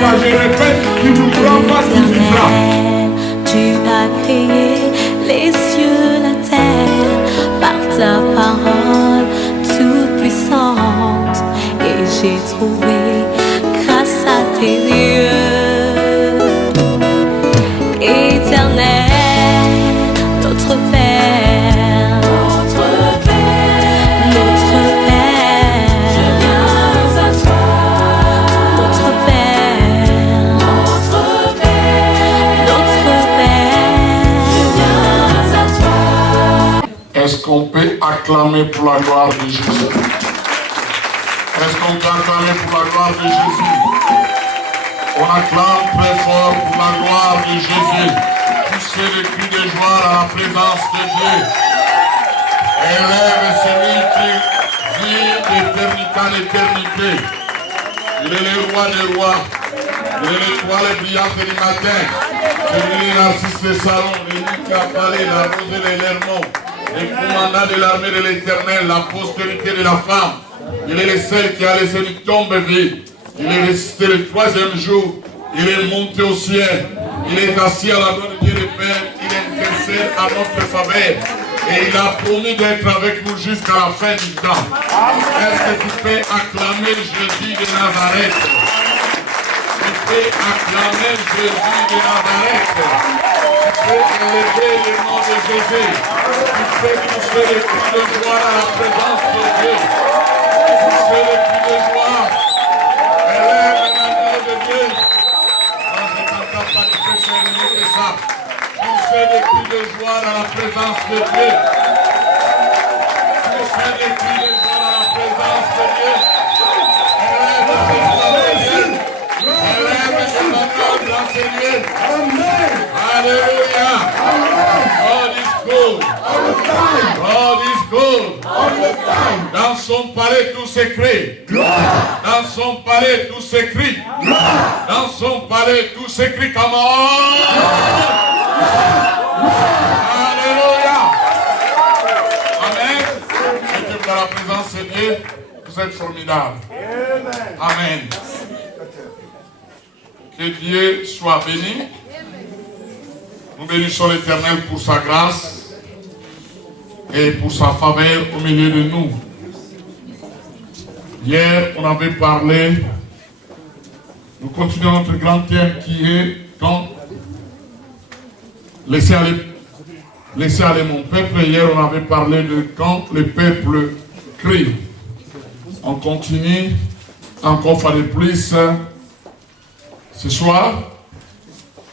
pas, je répète, tu ne pourras pas suffira. Tu as créé les cieux, la terre, par ta parole toute puissante. Et j'ai trouvé grâce à tes yeux, éternel, notre Père, notre Père, notre Père. Je viens à toi, notre Père, notre Père, notre Père. Je viens à toi. Est-ce qu'on peut acclamer pour la gloire de Jésus? Est-ce qu'on peut acclamer pour la gloire de Jésus? On acclame très fort pour la gloire de Jésus. Poussez le cri de joie à la présence de Dieu. Élève celui qui vit d'éternité à l'éternité. Il est le roi des rois. Il est l'étoile brillante du matin. Celui les narcisses de Salon, lui qui a parlé, la rose et l'hermon. Le commandant de l'armée de l'Éternel, la postérité de la femme. Il est le seul qui a laissé une tombe vide. Il est resté le troisième jour. Il est monté au ciel. Il est assis à la droite de Dieu le Père. Il intercède à notre faveur. Et il a promis d'être avec nous jusqu'à la fin du temps. Est-ce que tu peux acclamer Jésus de Nazareth? Tu peux acclamer Jésus de Nazareth. Tu peux élever le nom de Jésus. Tu peux pousser le cri de joie à la présence de Dieu. Pousser le cri de joie. Élève l'amour de Dieu. Non, je n'entends pas que c'est mieux que ça. Pousser le cri de joie dans la présence de Dieu. Pousser le cri de joie dans la présence de Dieu. Élève l'amour de Dieu. Élève l'amour de Dieu. Alléluia. God is good. God is good. Dans son palais tout s'écrit. Dans son palais tout s'écrit. Dans son palais tout s'écrit comme Alléluia. Amen. Et dans la présence de Dieu, vous êtes formidables. Amen. Que Dieu soit béni. Nous bénissons l'Éternel pour sa grâce et pour sa faveur au milieu de nous. Hier, on avait parlé, nous continuons notre grand thème qui est quand laissez aller mon peuple. Hier, on avait parlé de quand le peuple crie. On continue encore fois de plus ce soir.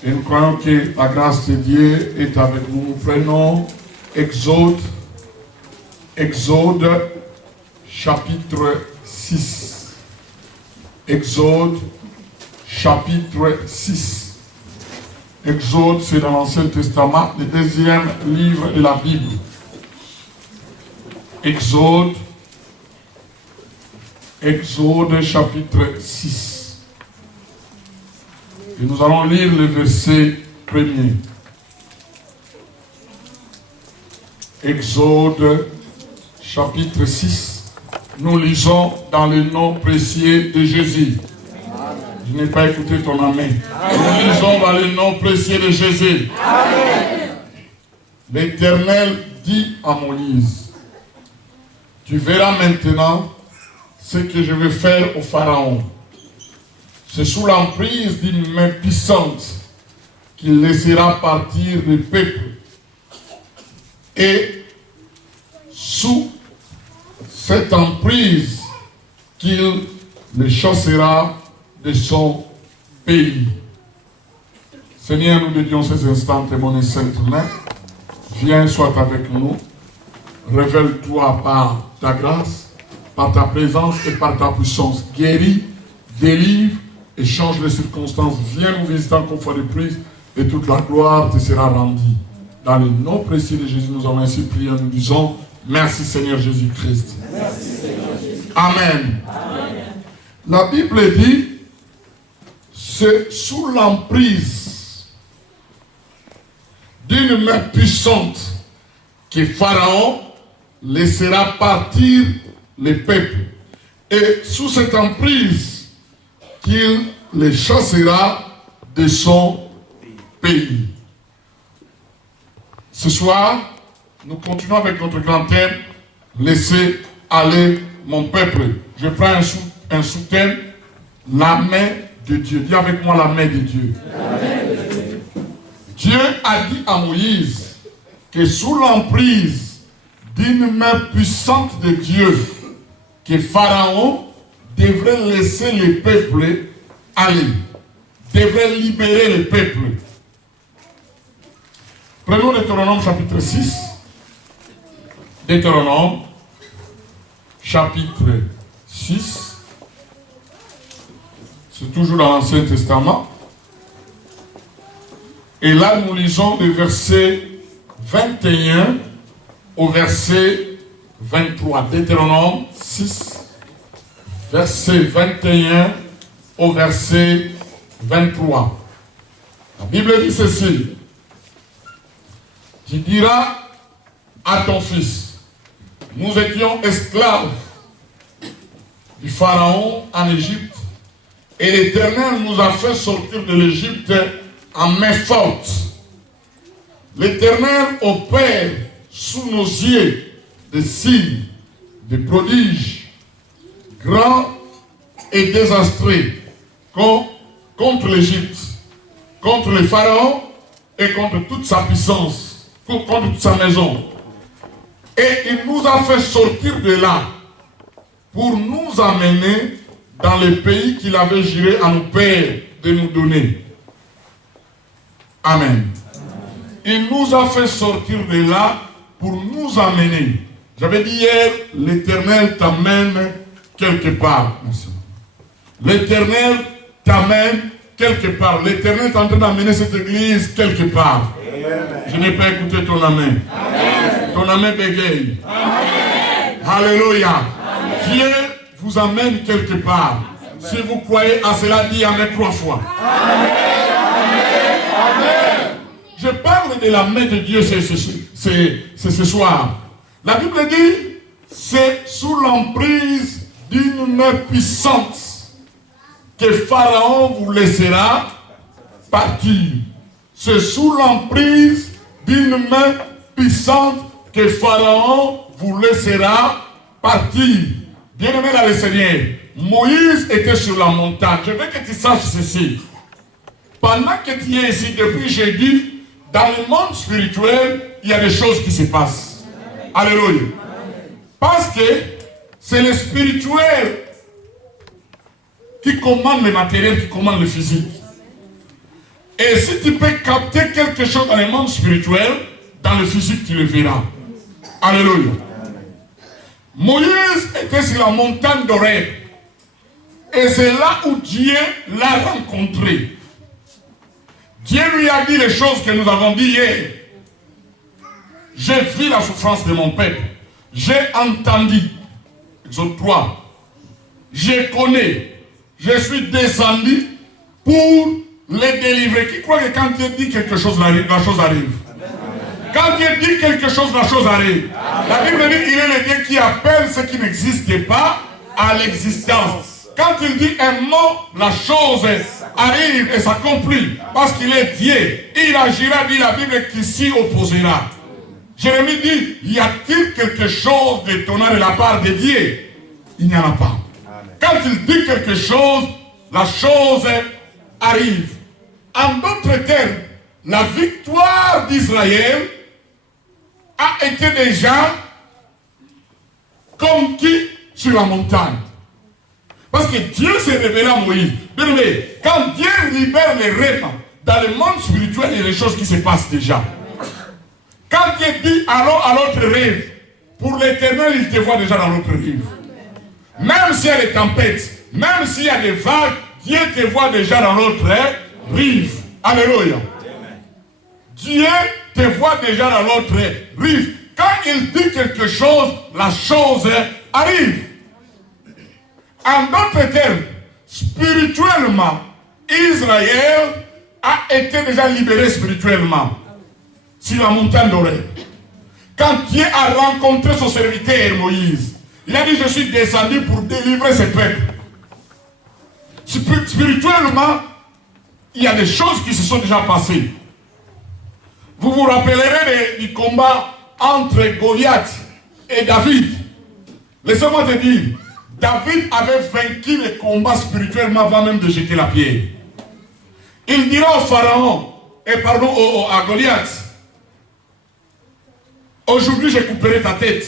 Et nous croyons que la grâce de Dieu est avec nous. Nous prenons Exode chapitre 6. Exode chapitre 6. Exode, c'est dans l'Ancien Testament, le deuxième livre de la Bible. Exode chapitre 6. Et nous allons lire le verset 1er. Exode chapitre 6. Nous lisons dans le nom précieux de Jésus. Je n'ai pas écouté ton amen. Nous lisons dans le nom précieux de Jésus. L'Éternel dit à Moïse, tu verras maintenant ce que je vais faire au Pharaon. C'est sous l'emprise d'une main puissante qu'il laissera partir le peuple. Et sous cette emprise qu'il le chassera de son pays. Seigneur, nous dédions ces instants témoigner Saint-Main. Viens, sois avec nous. Révèle-toi par ta grâce, par ta présence et par ta puissance. Guéris, délivre et change les circonstances. Viens nous visiter encore fois de plus et toute la gloire te sera rendue. Dans le nom précieux de Jésus, nous avons ainsi prié, nous disons merci Seigneur Jésus-Christ. Amen. Amen. La Bible dit, c'est sous l'emprise d'une main puissante que Pharaon laissera partir les peuples. Et sous cette emprise qu'il les chassera de son pays. Ce soir, nous continuons avec notre grand thème, laissez aller mon peuple. Je prends un sous-thème, la main de Dieu. Dis avec moi la main de Dieu. Dieu a dit à Moïse que sous l'emprise d'une main puissante de Dieu, que Pharaon devrait laisser le peuple aller, devrait libérer le peuple. Prenons Deutéronome chapitre 6. Deutéronome chapitre 6. C'est toujours dans l'Ancien Testament. Et là, nous lisons le verset 21 au verset 23. Deutéronome 6, verset 21 au verset 23. La Bible dit ceci. Tu diras à ton fils, nous étions esclaves du Pharaon en Égypte, et l'Éternel nous a fait sortir de l'Égypte en main forte. L'Éternel opère sous nos yeux des signes, des prodiges, grands et désastreux contre l'Égypte, contre le Pharaon et contre toute sa puissance, contre toute sa maison. Et il nous a fait sortir de là pour nous amener dans le pays qu'il avait juré à nos pères de nous donner. Amen. Il nous a fait sortir de là pour nous amener. J'avais dit hier, l'Éternel t'amène quelque part. L'Éternel t'amène quelque part. L'Éternel est en train d'amener cette église quelque part. Amen. Je n'ai pas écouté ton amen. Amen. Ton amen bégaye. Amen. Alléluia. Dieu vous amène quelque part. Amen. Si vous croyez à cela, dis amen 3 fois. Amen. Amen. Je parle de la main de Dieu ce soir. La Bible dit, c'est sous l'emprise d'une main puissante que Pharaon vous laissera partir. C'est sous l'emprise d'une main puissante que Pharaon vous laissera partir. Bien-aimé dans le Seigneur, Moïse était sur la montagne. Je veux que tu saches ceci. Pendant que tu es ici, depuis jeudi, dans le monde spirituel, il y a des choses qui se passent. Alléluia. Parce que c'est le spirituel qui commande le matériel, qui commande le physique. Et si tu peux capter quelque chose dans le monde spirituel, dans le physique, tu le verras. Alléluia. Moïse était sur la montagne d'Horeb. Et c'est là où Dieu l'a rencontré. Dieu lui a dit les choses que nous avons dit hier. J'ai vu la souffrance de mon peuple. J'ai entendu. Exode 3. Je connais. Je suis descendu pour les délivrer. Qui croit que quand Dieu dit quelque chose, la chose arrive? Quand Dieu dit quelque chose, la chose arrive. La Bible dit qu'il est le Dieu qui appelle ce qui n'existait pas à l'existence. Quand il dit un mot, la chose arrive et s'accomplit. Parce qu'il est Dieu. Il agira, dit la Bible, qui s'y opposera. Jérémie dit, y a-t-il quelque chose d'étonnant de la part de Dieu? Il n'y en a pas. Quand il dit quelque chose, la chose arrive. En d'autres termes, la victoire d'Israël a été déjà conquise sur la montagne. Parce que Dieu s'est révélé à Moïse. Mais quand Dieu libère les rêves, dans le monde spirituel, il y a des choses qui se passent déjà. Quand Dieu dit allons à l'autre rive, pour l'éternel, il te voit déjà dans l'autre rive. Même s'il y a des tempêtes, même s'il y a des vagues, Dieu te voit déjà dans l'autre rive. Alléluia. Dieu te voit déjà dans l'autre rive. Quand il dit quelque chose, la chose arrive. En d'autres termes, spirituellement, Israël a été déjà libéré spirituellement sur la montagne d'Horeb. Quand Dieu a rencontré son serviteur Moïse, il a dit, je suis descendu pour délivrer ce peuple. Spirituellement, il y a des choses qui se sont déjà passées. Vous vous rappellerez du combat entre Goliath et David. Laissez-moi te dire, David avait vaincu le combat spirituellement avant même de jeter la pierre. Il dira au pharaon, à Goliath, aujourd'hui je couperai ta tête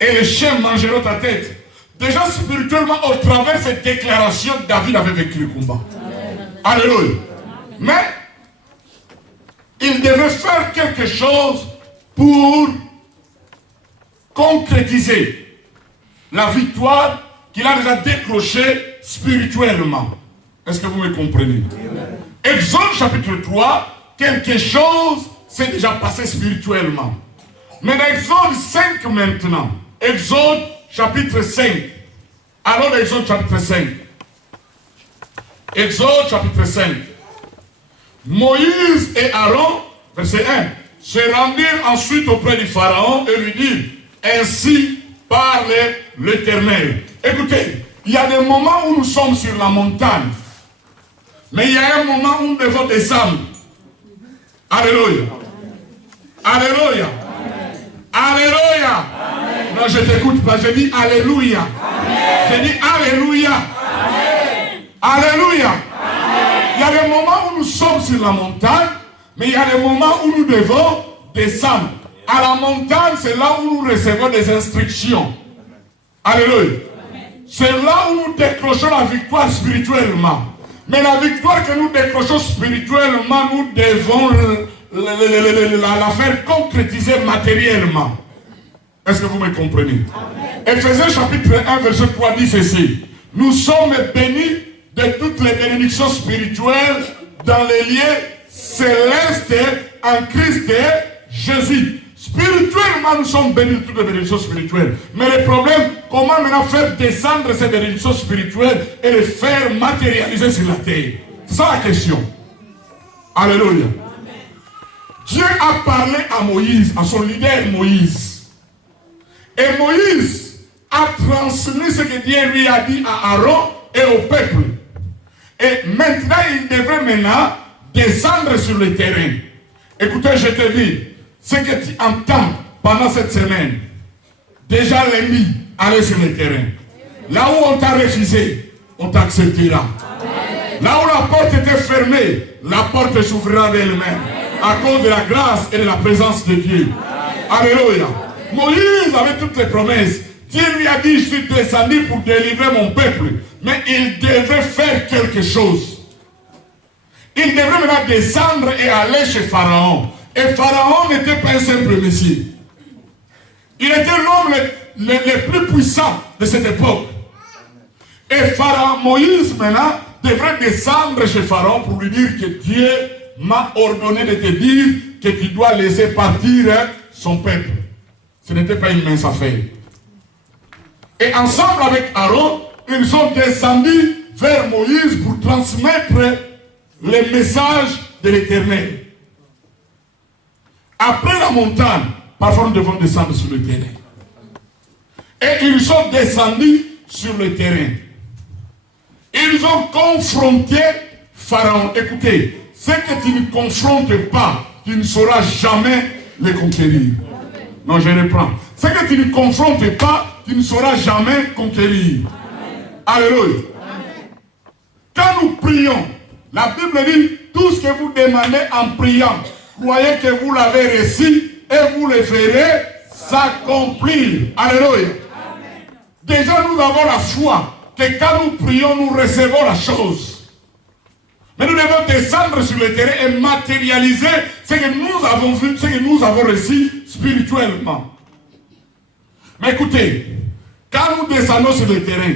et les chiens mangeront ta tête. Déjà spirituellement, au travers de cette déclaration, David avait vécu le combat. Alléluia. Mais il devait faire quelque chose pour concrétiser la victoire qu'il a déjà décrochée spirituellement. Est-ce que vous me comprenez? Exode chapitre 3, quelque chose s'est déjà passé spirituellement. Mais dans Exode 5 maintenant, Exode chapitre 5. Alors Exode chapitre 5. Exode chapitre 5. Moïse et Aaron, verset 1, se rendirent ensuite auprès du Pharaon et lui dirent, ainsi parle l'Éternel. Écoutez, il y a des moments où nous sommes sur la montagne, mais il y a un moment où nous devons descendre. Alléluia. Alléluia. Alléluia. Non, je t'écoute pas, je dis Alléluia. Je dis Alléluia. Alléluia. Il y a des moments où nous sommes sur la montagne, mais il y a des moments où nous devons descendre. À la montagne, c'est là où nous recevons des instructions. Alléluia. C'est là où nous décrochons la victoire spirituellement. Mais la victoire que nous décrochons spirituellement, nous devons la faire concrétiser matériellement. Est-ce que vous me comprenez? Éphésiens chapitre 1, verset 3 dit ceci. Nous sommes bénis de toutes les bénédictions spirituelles dans les lieux célestes en Christ Jésus. Spirituellement, nous sommes bénis de toutes les bénédictions spirituelles. Mais le problème, comment maintenant faire descendre ces bénédictions spirituelles et les faire matérialiser sur la terre? C'est ça la question. Alléluia. Dieu a parlé à Moïse, à son leader Moïse. Et Moïse a transmis ce que Dieu lui a dit à Aaron et au peuple. Et maintenant, il devrait maintenant descendre sur le terrain. Écoutez, je te dis, ce que tu entends pendant cette semaine, déjà l'ennemi, aller sur le terrain. Là où on t'a refusé, on t'acceptera. Là où la porte était fermée, la porte s'ouvrira d'elle-même. À cause de la grâce et de la présence de Dieu. Alléluia. Moïse avait toutes les promesses. Dieu lui a dit, je suis descendu pour délivrer mon peuple. Mais il devait faire quelque chose. Il devait maintenant descendre et aller chez Pharaon. Et Pharaon n'était pas un simple messie. Il était l'homme le plus puissant de cette époque. Et Pharaon, Moïse maintenant devrait descendre chez Pharaon pour lui dire que Dieu m'a ordonné de te dire que tu dois laisser partir son peuple. Ce n'était pas une mince affaire. Et ensemble avec Aaron, ils sont descendus vers Moïse pour transmettre les messages de l'Éternel. Après la montagne, parfois nous devons descendre sur le terrain. Et ils sont descendus sur le terrain. Ils ont confronté Pharaon. Écoutez, ce que tu ne confrontes pas, tu ne sauras jamais le conquérir. Non, je reprends. Ce que tu ne confrontes pas, tu ne sauras jamais conquérir. Alléluia. Quand nous prions, la Bible dit, tout ce que vous demandez en priant, croyez que vous l'avez reçu et vous le ferez s'accomplir. Alléluia. Déjà, nous avons la foi que quand nous prions, nous recevons la chose. Mais nous devons descendre sur le terrain et matérialiser ce que nous avons vu, ce que nous avons reçu spirituellement. Mais écoutez, quand nous descendons sur le terrain,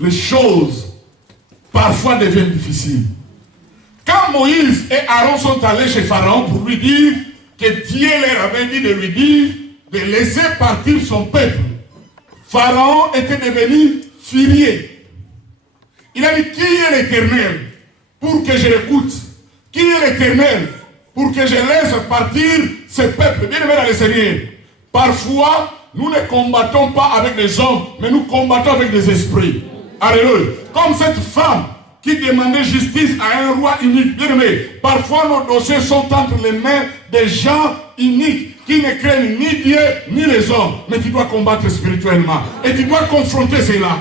les choses parfois deviennent difficiles. Quand Moïse et Aaron sont allés chez Pharaon pour lui dire que Dieu leur avait dit de lui dire de laisser partir son peuple, Pharaon était devenu furieux. Il a dit, qui est l'Éternel pour que je l'écoute? Qui est l'Éternel pour que je laisse partir ce peuple? Bien aimé dans le Seigneur, parfois nous ne combattons pas avec des hommes, mais nous combattons avec des esprits. Alléluia. Comme cette femme qui demandait justice à un roi unique. Bien aimé, parfois nos dossiers sont entre les mains des gens uniques qui ne craignent ni Dieu ni les hommes. Mais tu dois combattre spirituellement. Et tu dois confronter cela.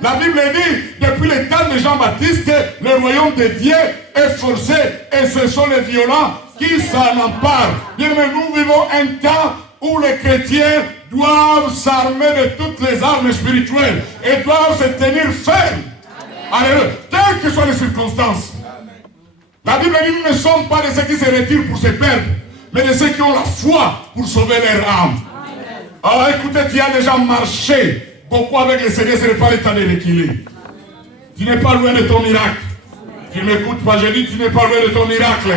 La Bible dit, depuis le temps de Jean-Baptiste, le royaume de Dieu est forcé et ce sont les violents qui s'en emparent. Bien aimé, nous vivons un temps où les chrétiens doivent s'armer de toutes les armes spirituelles et doivent se tenir fermes. Alléluia. Quelles que soient les circonstances. La Bible dit, nous ne sommes pas de ceux qui se retirent pour se perdre, mais de ceux qui ont la foi pour sauver leur âme. Alors écoutez, tu as déjà marché beaucoup avec le Seigneur, ce n'est pas le temps de reculer. Tu n'es pas loin de ton miracle. Tu ne m'écoutes pas, je dis, tu n'es pas loin de ton miracle.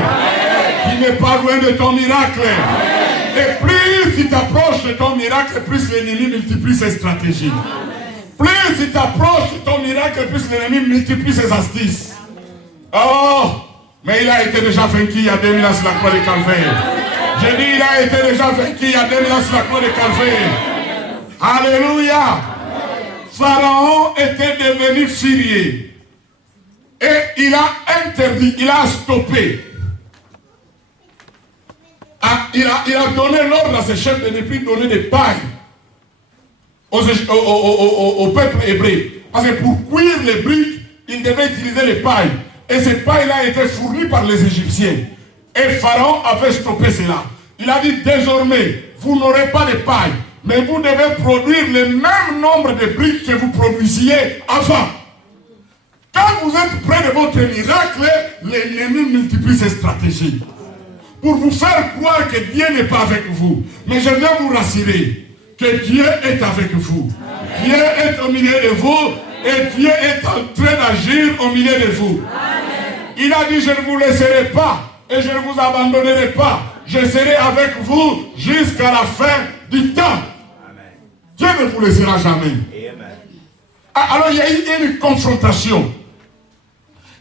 Tu n'es pas loin de ton miracle. Et plus tu t'approches de ton miracle, plus l'ennemi multiplie ses stratégies. Plus tu t'approches de ton miracle, plus l'ennemi multiplie ses astuces. Oh, mais il a été déjà vaincu il y a 2000 ans sur la croix de Calvaire. Je dis, il a été déjà vaincu il y a 2000 ans sur la croix de Calvaire. Alléluia. Pharaon était devenu furieux. Et il a interdit, il a stoppé. Il a donné l'ordre à ses chefs de ne plus donner de paille au peuple hébreu. Parce que pour cuire les briques, il devait utiliser les pailles. Et ces pailles-là étaient fournies par les Égyptiens. Et Pharaon avait stoppé cela. Il a dit, désormais, vous n'aurez pas de paille, mais vous devez produire le même nombre de briques que vous produisiez avant. Quand vous êtes près de votre miracle, l'ennemi multiplie ses stratégies pour vous faire croire que Dieu n'est pas avec vous. Mais je viens vous rassurer que Dieu est avec vous. Dieu est au milieu de vous et Dieu est en train d'agir au milieu de vous. Il a dit, je ne vous laisserai pas et je ne vous abandonnerai pas. Je serai avec vous jusqu'à la fin du temps. Dieu ne vous laissera jamais. Alors il y a eu une confrontation.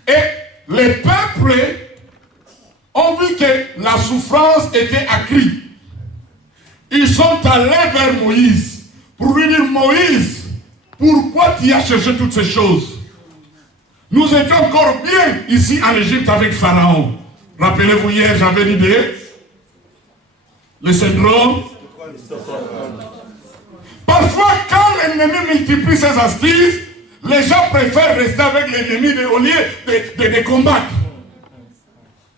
Et les peuples ont vu que la souffrance était accrue. Ils sont allés vers Moïse pour lui dire, Moïse, pourquoi tu as cherché toutes ces choses? Nous étions encore bien ici en Égypte avec Pharaon. Rappelez-vous, hier j'avais l'idée, le syndrome. Parfois, quand l'ennemi multiplie ses astuces, les gens préfèrent rester avec l'ennemi au lieu de combattre.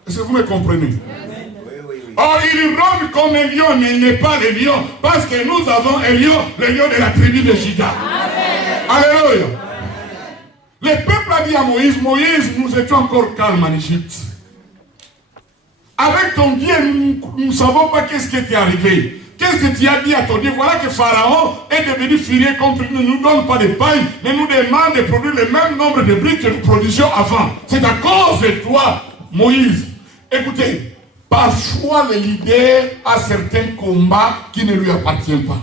Est-ce que vous me comprenez? Or, il rôde comme un lion, mais il n'est pas le lion, parce que nous avons un lion, le lion de la tribu de Juda. Alléluia. Le peuple a dit à Moïse, Moïse, nous étions encore calmes en Égypte. Avec ton Dieu, nous ne savons pas qu'est-ce qui t'est arrivé. Qu'est-ce que tu as dit à ton Dieu? Voilà que Pharaon est devenu furieux contre nous. Ne nous donne pas de paille, mais nous demande de produire le même nombre de briques que nous produisions avant. C'est à cause de toi, Moïse. Écoutez, parfois le leader a certains combats qui ne lui appartiennent pas.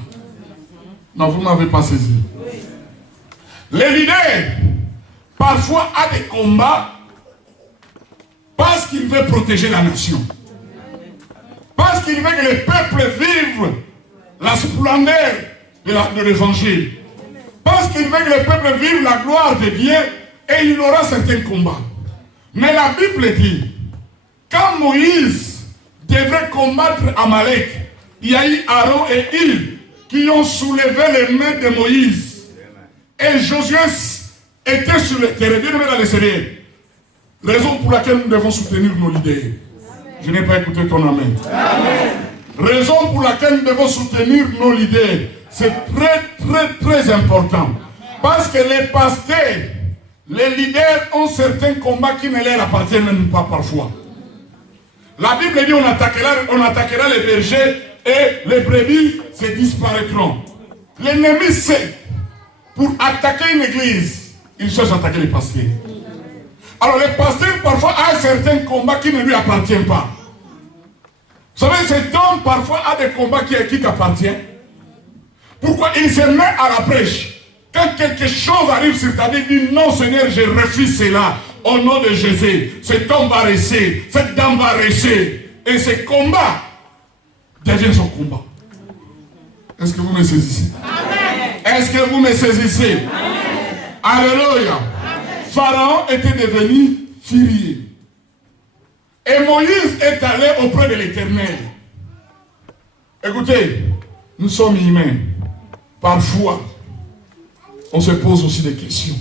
Non, vous ne m'avez pas saisi. Le leader, parfois, a des combats parce qu'il veut protéger la nation. Parce qu'il veut que le peuple vive la splendeur de l'évangile. Parce qu'il veut que le peuple vive la gloire de Dieu, et il aura certains combats. Mais la Bible dit, quand Moïse devait combattre Amalek, il y a eu Aaron et Hur qui ont soulevé les mains de Moïse. Et Josué était sur le terrain, bien aimé dans les Seigneurs. Raison pour laquelle nous devons soutenir nos leaders. Je n'ai pas écouté ton amen. Raison pour laquelle nous devons soutenir nos leaders. C'est très important. Parce que les pasteurs, les leaders ont certains combats qui ne leur appartiennent même pas parfois. La Bible dit on attaquera les bergers et les brebis se disparaîtront. L'ennemi sait, pour attaquer une église, il cherche à attaquer les pasteurs. Alors le pasteur parfois a certains combats qui ne lui appartiennent pas. Vous savez, cet homme parfois a des combats qui t'appartiennent. Pourquoi il se met à la prêche? Quand quelque chose arrive sur ta vie, il dit non Seigneur, je refuse cela. Au nom de Jésus, cet homme va rester, cette dame va rester. Et ce combat devient son combat. Est-ce que vous me saisissez? Est-ce que vous me saisissez? Alléluia. Pharaon était devenu furieux. Et Moïse est allé auprès de l'Éternel. Écoutez, nous sommes humains. Parfois, on se pose aussi des questions.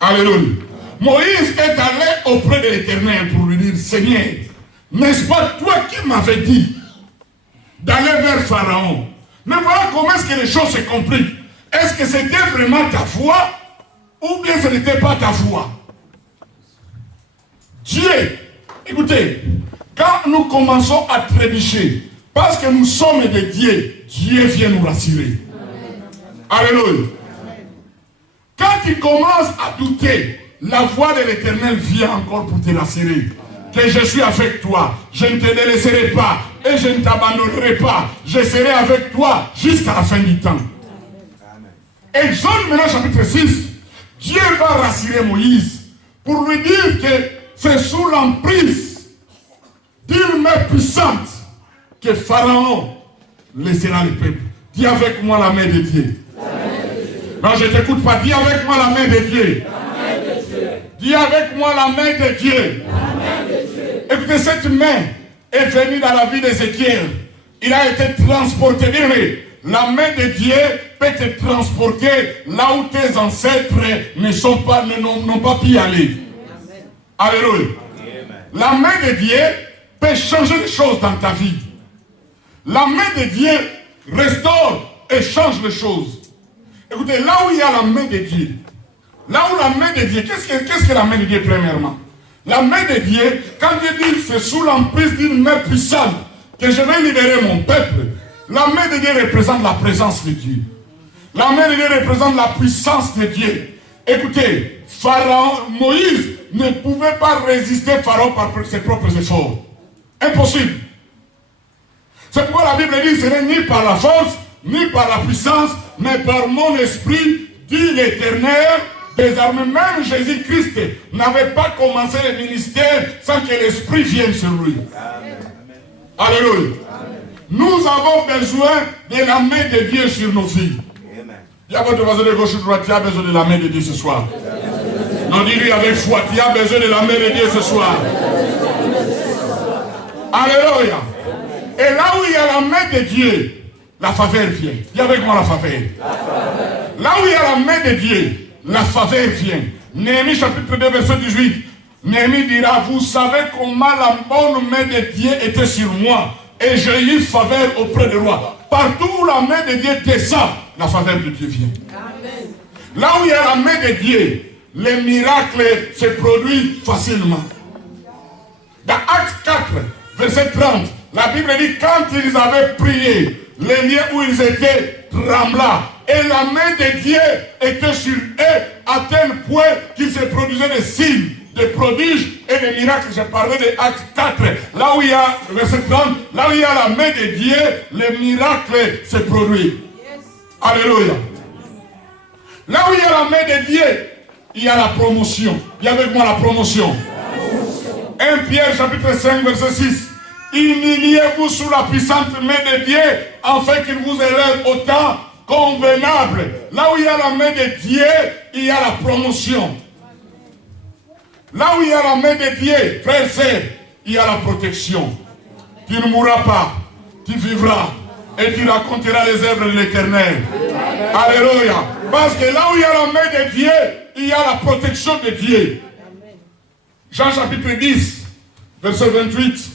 Alléluia. Moïse est allé auprès de l'Éternel pour lui dire, Seigneur, n'est-ce pas toi qui m'avais dit d'aller vers Pharaon? Mais voilà comment est-ce que les choses se compliquent. Est-ce que c'était vraiment ta foi ou bien ce n'était pas ta foi? Dieu, écoutez, quand nous commençons à trébucher, parce que nous sommes des dieux, Dieu vient nous rassurer. Alléluia. Quand tu commences à douter, la voix de l'Éternel vient encore pour te rassurer. Que je suis avec toi, je ne te délaisserai pas et je ne t'abandonnerai pas. Je serai avec toi jusqu'à la fin du temps. Exode maintenant chapitre 6, Dieu va rassurer Moïse pour lui dire que c'est sous l'emprise d'une main puissante que Pharaon laissera le peuple. Dis avec moi la main de Dieu. Non, je ne t'écoute pas. Dis avec moi la main de Dieu. Dis avec moi la main de Dieu. Écoutez, cette main est venue dans la vie d'Ézéchiel. Il a été transporté. La main de Dieu peut te transporter là où tes ancêtres n'ont pas pu y aller. Alléluia. La main de Dieu peut changer les choses dans ta vie. La main de Dieu restaure et change les choses. Écoutez, là où il y a la main de Dieu, là où la main de Dieu, qu'est-ce que la main de Dieu premièrement? La main de Dieu, quand Dieu dit c'est sous l'emprise d'une main puissante que je vais libérer mon peuple, la main de Dieu représente la présence de Dieu. La main de Dieu représente la puissance de Dieu. Écoutez, Pharaon, Moïse ne pouvait pas résister Pharaon par ses propres efforts. Impossible. C'est pourquoi la Bible dit ce n'est ni par la force, ni par la puissance, mais par mon esprit, dit l'Éternel des armées. Même Jésus-Christ n'avait pas commencé le ministère sans que l'Esprit vienne sur lui. Amen. Alléluia. Amen. Nous avons besoin de la main de Dieu sur nos vies. Il y a votre voisin de gauche ou de droite, tu as besoin de la main de Dieu ce soir. Non, dis-lui avec foi, tu as besoin de la main de Dieu ce soir. Alléluia. Et là où il y a la main de Dieu, la faveur vient. Dis avec moi la faveur. Là où il y a la main de Dieu, la faveur vient. Néhémie chapitre 2 verset 18. Néhémie dira, vous savez comment la bonne main de Dieu était sur moi. Et j'ai eu faveur auprès du roi. Partout où la main de Dieu descend, la faveur de Dieu vient. Amen. Là où il y a la main de Dieu, les miracles se produisent facilement. Dans Actes 4, verset 30, la Bible dit, quand ils avaient prié, les lieux où ils étaient trembla. Et la main de Dieu était sur eux à tel point qu'il se produisait des signes, des prodiges et des miracles. Je parlais de Actes 4. Là où il y a, verset 30, là où il y a la main de Dieu, les miracles se produisent. Yes. Alléluia. Là où il y a la main de Dieu, il y a la promotion. Il y a avec moi la promotion. 1 Pierre chapitre 5 verset 6. Humiliez-vous sous la puissante main de Dieu, afin qu'il vous élève au temps convenable. Là où il y a la main de Dieu, il y a la promotion. Là où il y a la main de Dieu, frère, il y a la protection. Tu ne mourras pas, tu vivras et tu raconteras les œuvres de l'Éternel. Alléluia. Parce que là où il y a la main de Dieu, il y a la protection de Dieu. Jean chapitre 10, verset 28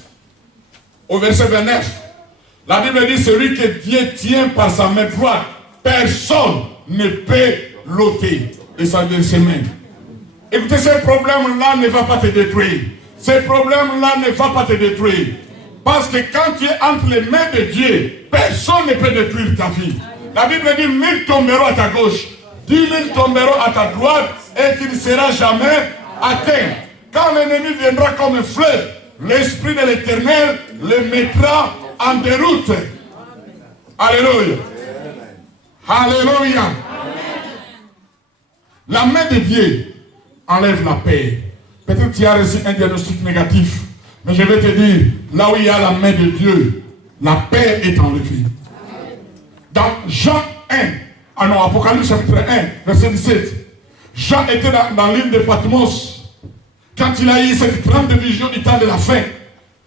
au verset 29. La Bible dit, celui que Dieu tient par sa main droite, personne ne peut l'ôter de ses mains. Écoutez, ce problème-là ne va pas te détruire. Ce problème-là ne va pas te détruire. Parce que quand tu es entre les mains de Dieu, personne ne peut détruire ta vie. La Bible dit, 1000 tomberont à ta gauche, 10 000 tomberont à ta droite, et tu ne seras jamais atteint. Quand l'ennemi viendra comme un fleuve, l'Esprit de l'Éternel le mettra en déroute. Alléluia. Alléluia. La main de Dieu enlève la paix. Peut-être que tu as reçu un diagnostic négatif, mais je vais te dire, là où il y a la main de Dieu, la paix est enlevée. Dans Jean 1, Ah non, Apocalypse chapitre 1, verset 17. Jean était dans l'île de Patmos. Quand il a eu cette grande vision du temps de la fin,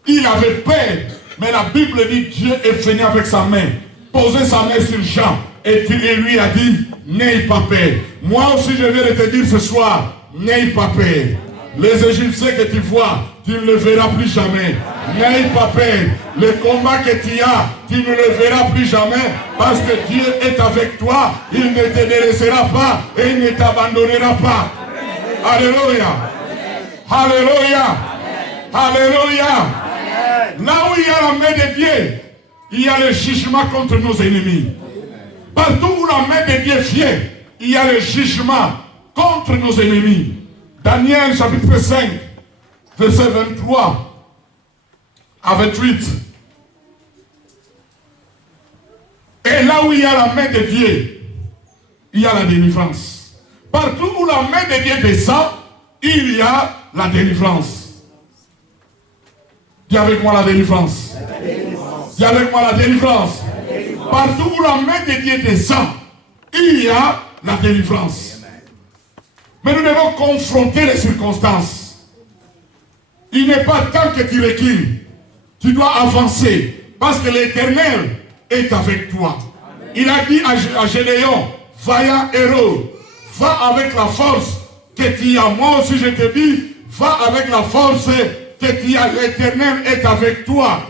il avait peur. Mais la Bible dit Dieu est venu avec sa main, poser sa main sur Jean. Et il lui a dit, n'aie pas peur. Moi aussi je viens de te dire ce soir, n'aie pas peur. Les Égyptiens que tu vois, tu ne le verras plus jamais. N'aie pas peur. Le combat que tu as, tu ne le verras plus jamais. Parce que Dieu est avec toi. Il ne te délaissera pas et il ne t'abandonnera pas. Alléluia. Alléluia. Alléluia. Là où il y a la main de Dieu, il y a le jugement contre nos ennemis. Partout où la main de Dieu vient, il y a le jugement contre nos ennemis. Daniel chapitre 5, verset 23 à 28. Et là où il y a la main de Dieu, il y a la délivrance. Partout où la main de Dieu descend, il y a la délivrance. Dis avec moi la délivrance. Dis avec moi la délivrance. Partout où la main de Dieu descend, il y a la délivrance. Mais nous devons confronter les circonstances. Il n'est pas temps que tu recules. Tu dois avancer. Parce que l'Éternel est avec toi. Il a dit à Gédéon, vaillant héros, va avec la force que tu as. Moi aussi je te dis, va avec la force que tu as. L'Éternel est avec toi.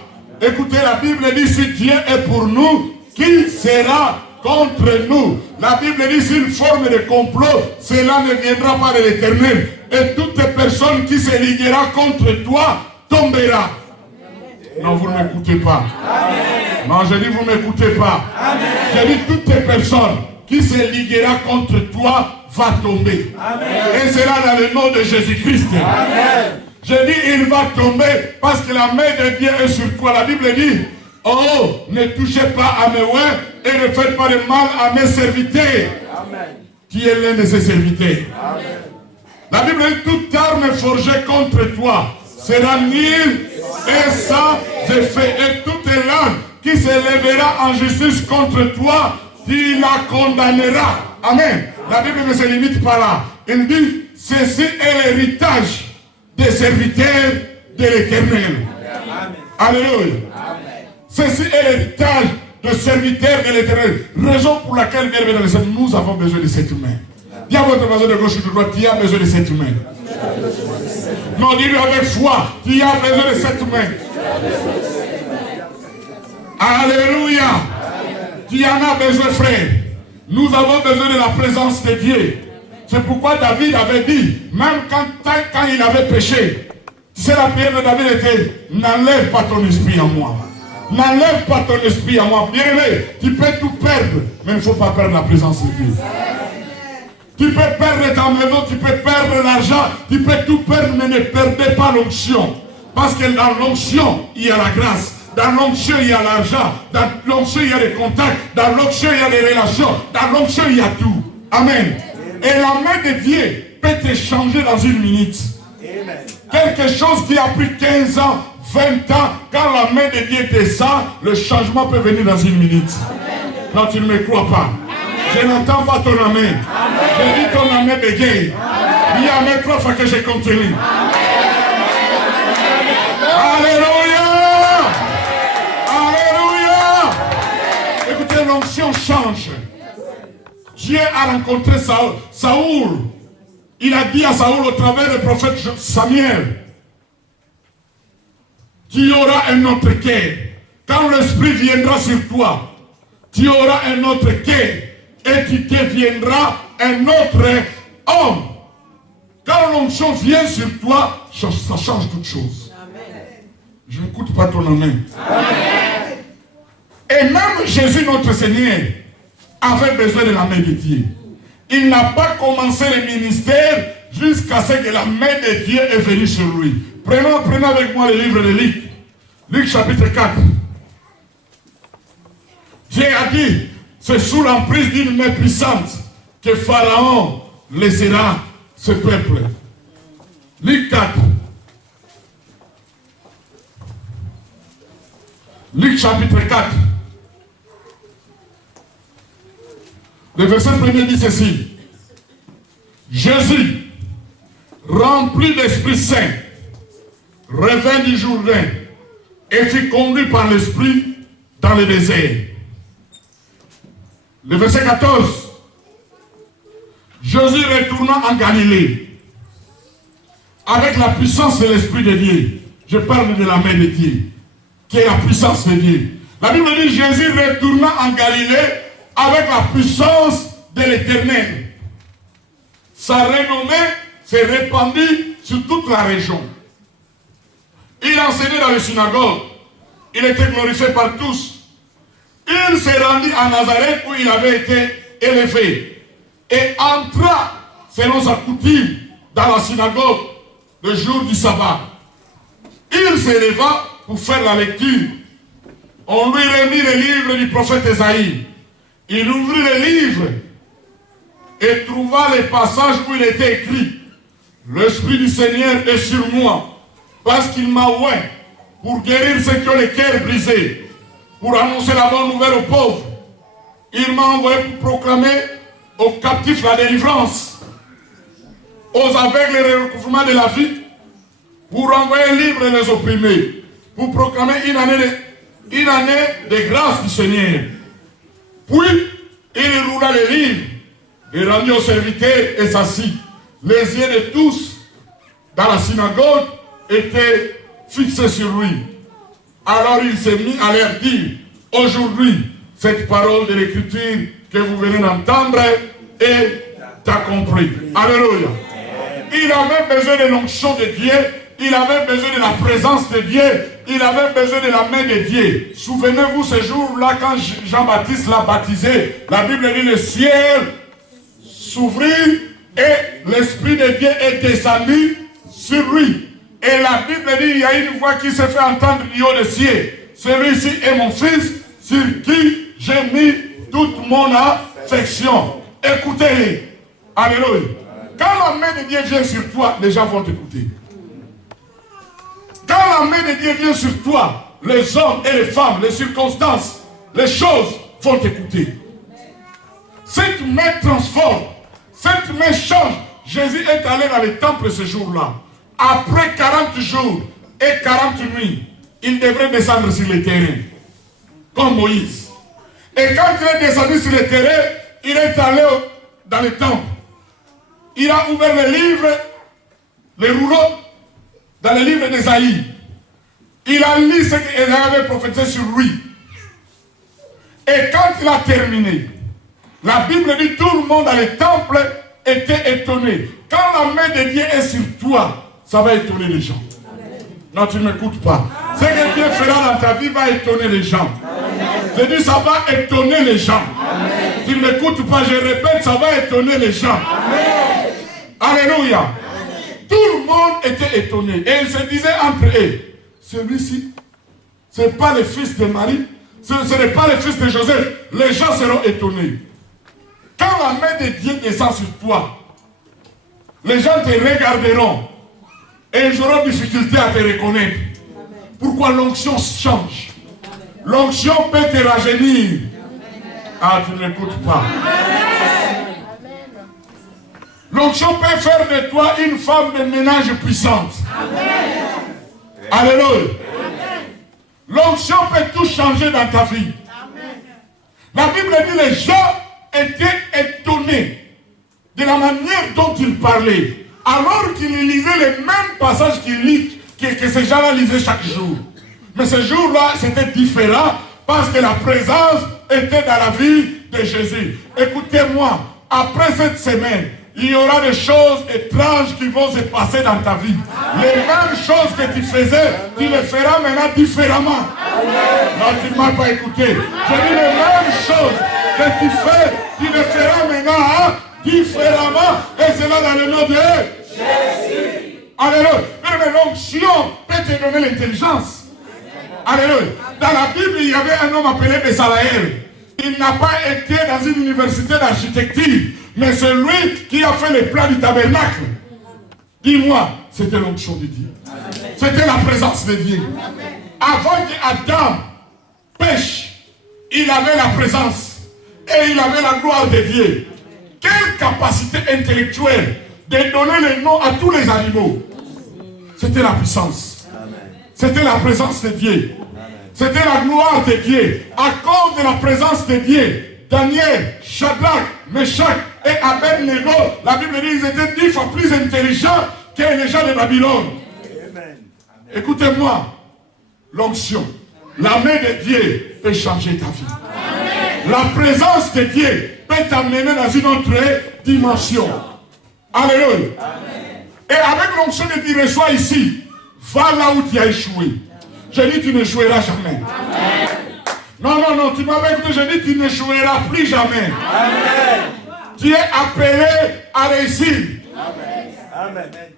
Écoutez, la Bible dit, si Dieu est pour nous, qui sera contre nous? La Bible dit, s'il forme de complot, cela ne viendra pas de l'Éternel. Et toute personne qui se liguera contre toi tombera. Non, vous ne m'écoutez pas. Amen. Non, je dis, vous ne m'écoutez pas. Amen. Je dis, toute personne qui se liguera contre toi va tomber. Amen. Et c'est là dans le nom de Jésus-Christ. Je dis, il va tomber parce que la main de Dieu est sur toi. La Bible dit, oh, ne touchez pas à mes oins et ne faites pas de mal à mes serviteurs. Amen. Qui est l'un de ses serviteurs. Amen. La Bible dit, toute arme forgée contre toi sera nulle et sans effet. Et toute langue qui se lèvera en justice contre toi, tu la condamneras. Amen. La Bible ne se limite pas là. Il dit, ceci est l'héritage des serviteurs de l'Éternel. Alléluia. Ceci est l'héritage des serviteurs de l'Éternel. Raison pour laquelle, bien évidemment, nous avons besoin de cette main. Dis à votre voisin de gauche et de droite, tu as besoin de cette main. Non, dis-lui avec foi, tu as besoin de cette main. Alléluia. Tu en as besoin, frère. Nous avons besoin de la présence de Dieu. C'est pourquoi David avait dit, même quand il avait péché, tu sais la prière de David était, n'enlève pas ton esprit en moi. N'enlève pas ton esprit en moi. Bien aimé, tu peux tout perdre, mais il ne faut pas perdre la présence de Dieu. Tu peux perdre ta maison, tu peux perdre l'argent, tu peux tout perdre, mais ne perdez pas l'onction. Parce que dans l'onction, il y a la grâce. Dans l'onction, il y a l'argent. Dans l'onction, il y a les contacts. Dans l'onction, il y a les relations. Dans l'onction, il y a tout. Amen. Et la main de Dieu peut te changer dans une minute. Amen. Quelque chose qui a pris 15 ans, 20 ans, quand la main de Dieu descend, le changement peut venir dans une minute. Amen. Non, tu ne me crois pas. Amen. Je n'entends pas ton amen. Je dis ton amen bégaye. Il y a amen 3 fois que j'ai contenu. Alléluia. Alléluia. Écoutez, l'onction change. Dieu a rencontré Saoul. Il a dit à Saoul au travers du prophète Samuel, tu auras un autre cœur. Quand l'Esprit viendra sur toi, tu auras un autre cœur et tu deviendras un autre homme. Quand l'onction vient sur toi, ça change toute chose. Amen. Je n'écoute pas ton amen. Amen. Et même Jésus, notre Seigneur, avait besoin de la main de Dieu. Il n'a pas commencé le ministère jusqu'à ce que la main de Dieu est venue sur lui. Prenons avec moi le livre de Luc. Luc chapitre 4. Dieu a dit, c'est sous l'emprise d'une main puissante que Pharaon laissera ce peuple. Luc 4. Luc chapitre 4. Le verset 1er dit ceci. Jésus, rempli d'Esprit Saint, revint du Jourdain et fut conduit par l'Esprit dans le désert. Le verset 14. Jésus retourna en Galilée avec la puissance de l'Esprit de Dieu. Je parle de la main de Dieu, qui est la puissance de Dieu. La Bible dit Jésus retourna en Galilée avec la puissance de l'Éternel. Sa renommée s'est répandue sur toute la région. Il enseignait dans les synagogues. Il était glorifié par tous. Il s'est rendu à Nazareth où il avait été élevé et entra, selon sa coutume, dans la synagogue le jour du sabbat. Il s'éleva pour faire la lecture. On lui remit le livre du prophète Ésaïe. Il ouvrit le livre et trouva les passages où il était écrit « L'Esprit du Seigneur est sur moi, parce qu'il m'a oint pour guérir ceux qui ont le cœur brisé, pour annoncer la bonne nouvelle aux pauvres. Il m'a envoyé pour proclamer aux captifs la délivrance, aux aveugles le recouvrement de la vie, pour envoyer libres les opprimés, pour proclamer une année de grâce du Seigneur. » Puis, il roula les livres et rendit aux serviteurs et s'assit. Les yeux de tous dans la synagogue étaient fixés sur lui. Alors il s'est mis à leur dire, aujourd'hui, cette parole de l'Écriture que vous venez d'entendre est accomplie. Alléluia. Il avait besoin de l'onction de Dieu, il avait besoin de la présence de Dieu, il avait besoin de la main de Dieu. Souvenez-vous ce jour-là, quand Jean-Baptiste l'a baptisé, la Bible dit le ciel s'ouvrit et l'Esprit de Dieu est descendu sur lui. Et la Bible dit, il y a une voix qui se fait entendre du haut des cieux. Celui-ci est mon fils, sur qui j'ai mis toute mon affection. Écoutez-les. Alléluia. Quand la main de Dieu vient sur toi, les gens vont t'écouter. Quand la main de Dieu vient sur toi, les hommes et les femmes, les circonstances, les choses vont t'écouter. Cette main transforme, cette main change. Jésus est allé dans le temple ce jour-là. Après 40 jours et 40 nuits, il devrait descendre sur le terrain, comme Moïse. Et quand il est descendu sur le terrain, il est allé dans le temple. Il a ouvert les livres, les rouleaux, dans le livre d'Ésaïe. Il a lu ce qu'Ésaïe avait prophétisé sur lui. Et quand il a terminé, la Bible dit tout le monde dans le temple était étonné. Quand la main de Dieu est sur toi, ça va étonner les gens. Non, tu ne m'écoutes pas. Ce que Dieu fera dans ta vie va étonner les gens. Je dis, ça va étonner les gens. Tu ne m'écoutes pas, je répète, ça va étonner les gens. Alléluia. Tout le monde était étonné. Et ils se disaient entre eux, celui-ci, ce n'est pas le fils de Marie, ce n'est pas le fils de Joseph. Les gens seront étonnés. Quand la main de Dieu descend sur toi, les gens te regarderont et ils auront difficulté à te reconnaître. Pourquoi l'onction change? L'onction peut te rajeunir. Ah, tu ne m'écoutes pas. L'onction peut faire de toi une femme de ménage puissante. Alléluia. L'onction peut tout changer dans ta vie. La Bible dit les gens étaient étonnés de la manière dont il parlait, alors qu'il lisait les mêmes passages que ces gens-là lisaient chaque jour. Mais ce jour-là, c'était différent parce que la présence était dans la vie de Jésus. Écoutez-moi, après cette semaine, il y aura des choses étranges qui vont se passer dans ta vie. Les mêmes choses que tu faisais, tu les feras maintenant différemment. Non, tu ne m'as pas écouté. Je dis les mêmes choses que tu fais, tu les feras maintenant différemment. Et cela dans le nom de Jésus. Alléluia. Mais l'onction peut te donner l'intelligence. Alléluia. Dans la Bible, il y avait un homme appelé Bezaleel. Il n'a pas été dans une université d'architecture, mais c'est lui qui a fait les plans du tabernacle. Dis-moi, c'était l'onction de Dieu. C'était la présence de Dieu. Avant qu'Adam pêche, il avait la présence. et il avait la gloire de Dieu. Quelle capacité intellectuelle de donner le nom à tous les animaux. C'était la puissance. C'était la présence de Dieu. C'était la gloire de Dieu. À cause de la présence de Dieu, Daniel, Shadrach, Meshach et Abednego, la Bible dit qu'ils étaient 10 fois plus intelligents que les gens de Babylone. Écoutez-moi, l'onction, la main de Dieu peut changer ta vie. La présence de Dieu peut t'amener dans une autre dimension. Alléluia. Et avec l'onction que tu reçois ici, va là où tu as échoué. Je dis tu n'échoueras jamais. Non, tu m'avais écouté, je dis tu n'échoueras plus jamais. Tu es appelé à réussir.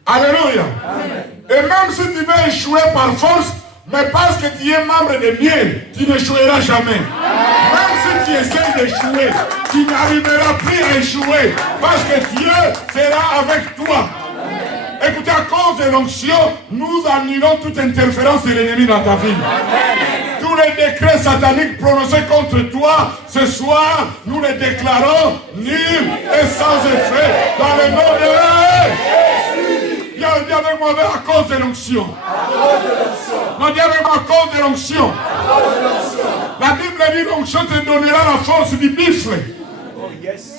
Alléluia. Et même si tu veux échouer par force, mais parce que tu es membre de miel, tu n'échoueras jamais. Même si tu essaies d'échouer, tu n'arriveras plus à échouer. Parce que Dieu sera avec toi. Écoutez, à cause de l'onction, nous annulons toute interférence de l'ennemi dans ta vie. Tous les décrets sataniques prononcés contre toi, ce soir, nous les déclarons nuls et sans effet dans le nom de Jésus. Dis avec moi, à cause de l'onction. Non, dis avec moi, à cause de l'onction. La Bible dit l'onction te donnera la force du buffle.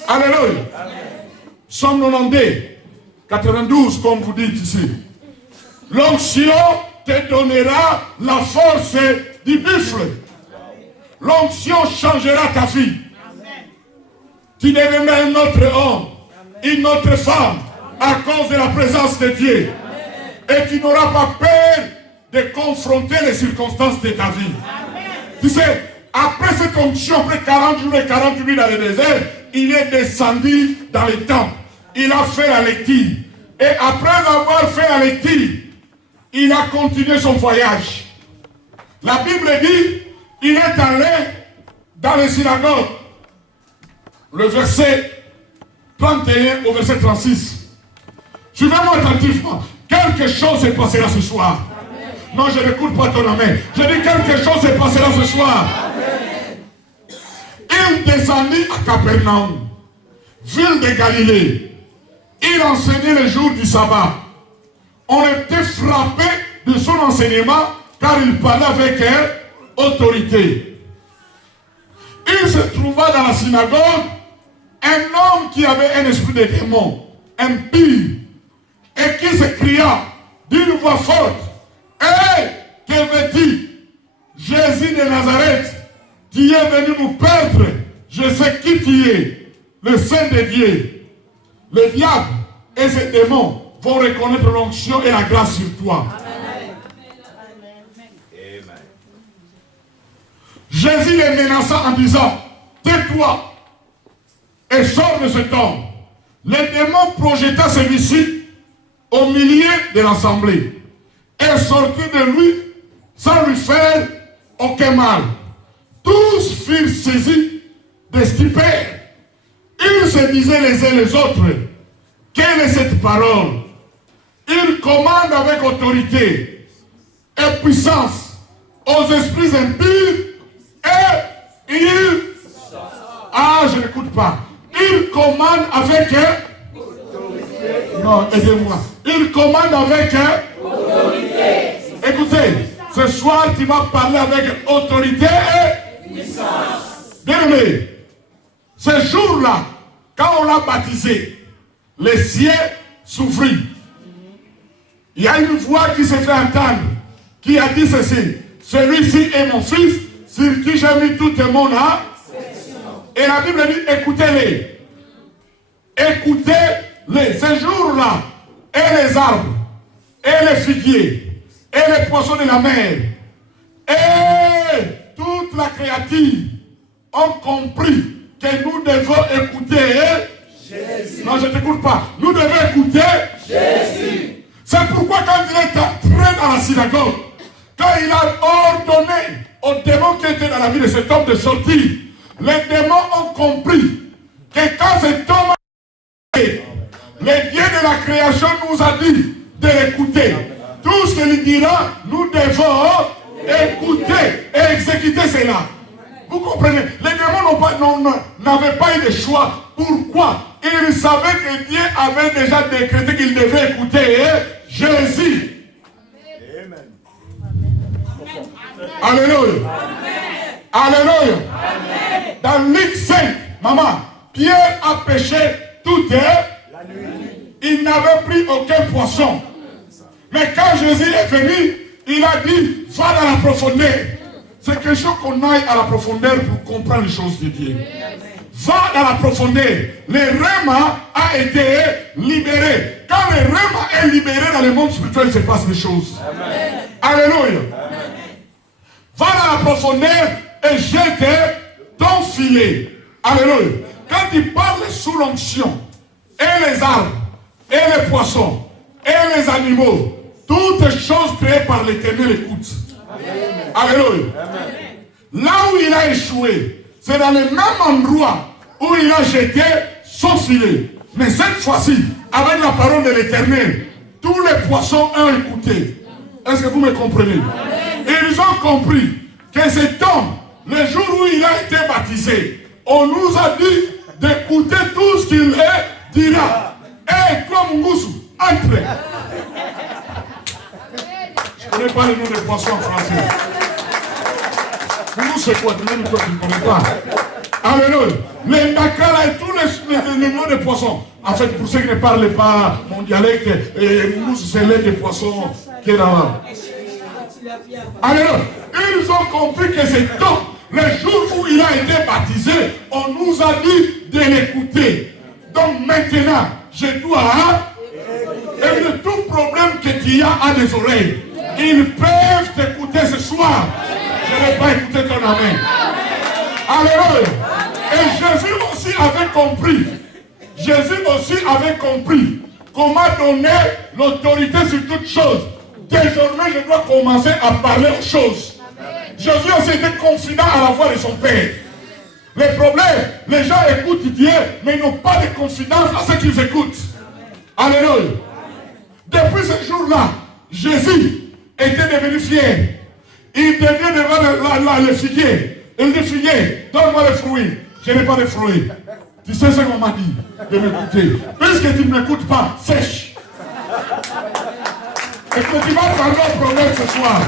Alléluia. Psaume 92, 92, comme vous dites ici. L'onction te donnera la force du buffle. L'onction changera ta vie. Tu deviendras un autre homme, une autre femme, à cause de la présence de Dieu. Et tu n'auras pas peur de confronter les circonstances de ta vie. Tu sais, après cette onction, après 40 jours et 40 nuits dans le désert, il est descendu dans les temples. Il a fait la lecture. Et après avoir fait la lecture, il a continué son voyage. La Bible dit, il est allé dans les synagogues. Le verset 31 au verset 36. Suivez-moi attentivement. Quelque chose se passera ce soir. Amen. Non, je n'écoute pas ton amen. Je dis quelque chose se passera ce soir. Amen. Il descendit à Capernaum, ville de Galilée. Il enseignait le jour du sabbat. On était frappé de son enseignement car il parlait avec autorité. Il se trouva dans la synagogue un homme qui avait un esprit de démon, impur, et qui s'écria d'une voix forte: Hé, que veux-tu, Jésus de Nazareth? Tu es venu nous perdre. Je sais qui tu es, le Saint de Dieu. Le diable et ses démons vont reconnaître l'onction et la grâce sur toi. Amen. Jésus les menaça en disant: tais-toi et sors de cet homme. Les démons projeta celui-ci au milieu de l'assemblée et sortit de lui sans lui faire aucun mal. Tous furent saisis de stupeur. Ils se disaient les uns les autres: quelle est cette parole? Il commande avec autorité et puissance aux esprits impurs et il... Ah, je n'écoute pas. Il commande avec... Non, aidez-moi. Il commande avec... Écoutez, ce soir, tu vas parler avec autorité et puissance. Bien-aimé, ce jour-là, quand on l'a baptisé, les cieux s'ouvrirent. Il y a une voix qui s'est fait entendre, qui a dit ceci: celui-ci est mon fils, sur qui j'ai mis tout mon âme. Et la Bible dit: écoutez-les. Écoutez-les. Ce jour-là, et les arbres, et les figuiers, et les poissons de la mer, et toute la créature ont compris que nous devons écouter Jésus. Non, je ne t'écoute pas. Nous devons écouter Jésus. C'est pourquoi quand il est entré dans la synagogue, quand il a ordonné aux démons qui étaient dans la vie de cet homme de sortir, les démons ont compris que quand cet homme a été, le Dieu de la création nous a dit de l'écouter. Tout ce qu'il dira, nous devons écouter et exécuter cela. Vous comprenez? Les démons n'avaient pas eu de choix. Pourquoi? Ils savaient que Dieu avait déjà décrété qu'ils devaient écouter Jésus. Amen. Alléluia. Alléluia. Dans Luc 5, maman, Pierre a pêché toute la nuit. Il n'avait pris aucun poisson. Mais quand Jésus est venu, il a dit, va dans la profondeur. C'est quelque chose qu'on aille à la profondeur pour comprendre les choses de Dieu. Va dans la profondeur. Le rhéma a été libéré. Quand le rhéma est libéré dans le monde spirituel, il se passe des choses. Amen. Alléluia. Amen. Va dans la profondeur et jette ton filet. Alléluia. Quand il parle sous l'onction, et les arbres, et les poissons, et les animaux, toutes choses créées par l'Éternel écoutent. Alléluia. Là où il a échoué, c'est dans le même endroit où il a jeté son filet. Mais cette fois-ci, avec la parole de l'Éternel, tous les poissons ont écouté. Est-ce que vous me comprenez? Et ils ont compris que cet homme, le jour où il a été baptisé, on nous a dit d'écouter tout ce qu'il dira. Et toi, Mungusu, entre. Je ne connais pas le nom des poissons en français. Mungusu, c'est quoi? Même toi, tu ne connais pas. Alléluia. Les Dakar et tous les noms des poissons. En fait, pour ceux qui ne parlent pas mon dialecte, Mungusu, c'est l'un des poissons qui est là-bas. Alléluia. Ils ont compris que cet homme, le jour où il a été baptisé, on nous a dit de l'écouter. Donc maintenant, je dois éviter tout problème que tu as à des oreilles. Ils peuvent t'écouter ce soir. Je ne vais pas écouter ton amen. Alléluia. Et Jésus aussi avait compris. Jésus aussi avait compris qu'on m'a donné l'autorité sur toutes choses. Désormais, je dois commencer à parler aux choses. Jésus aussi était confident à la voix de son Père. Le problème, les gens écoutent Dieu, mais ils n'ont pas de confidence à ce qu'ils écoutent. Alléluia. Depuis ce jour-là, Jésus était devenu fier. Il devient devant le figuier. Il dit, figuier, donne-moi le fruit. Je n'ai pas de fruits. Tu sais ce qu'on m'a dit de m'écouter. Puisque tu ne m'écoutes pas, sèche. Est-ce que tu vas parler au problème ce soir?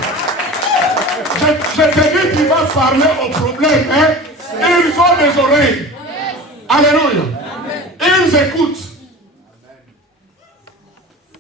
Je te dis, tu vas parler au problème. Hein? Ils ont des oreilles. Alléluia. Ils écoutent.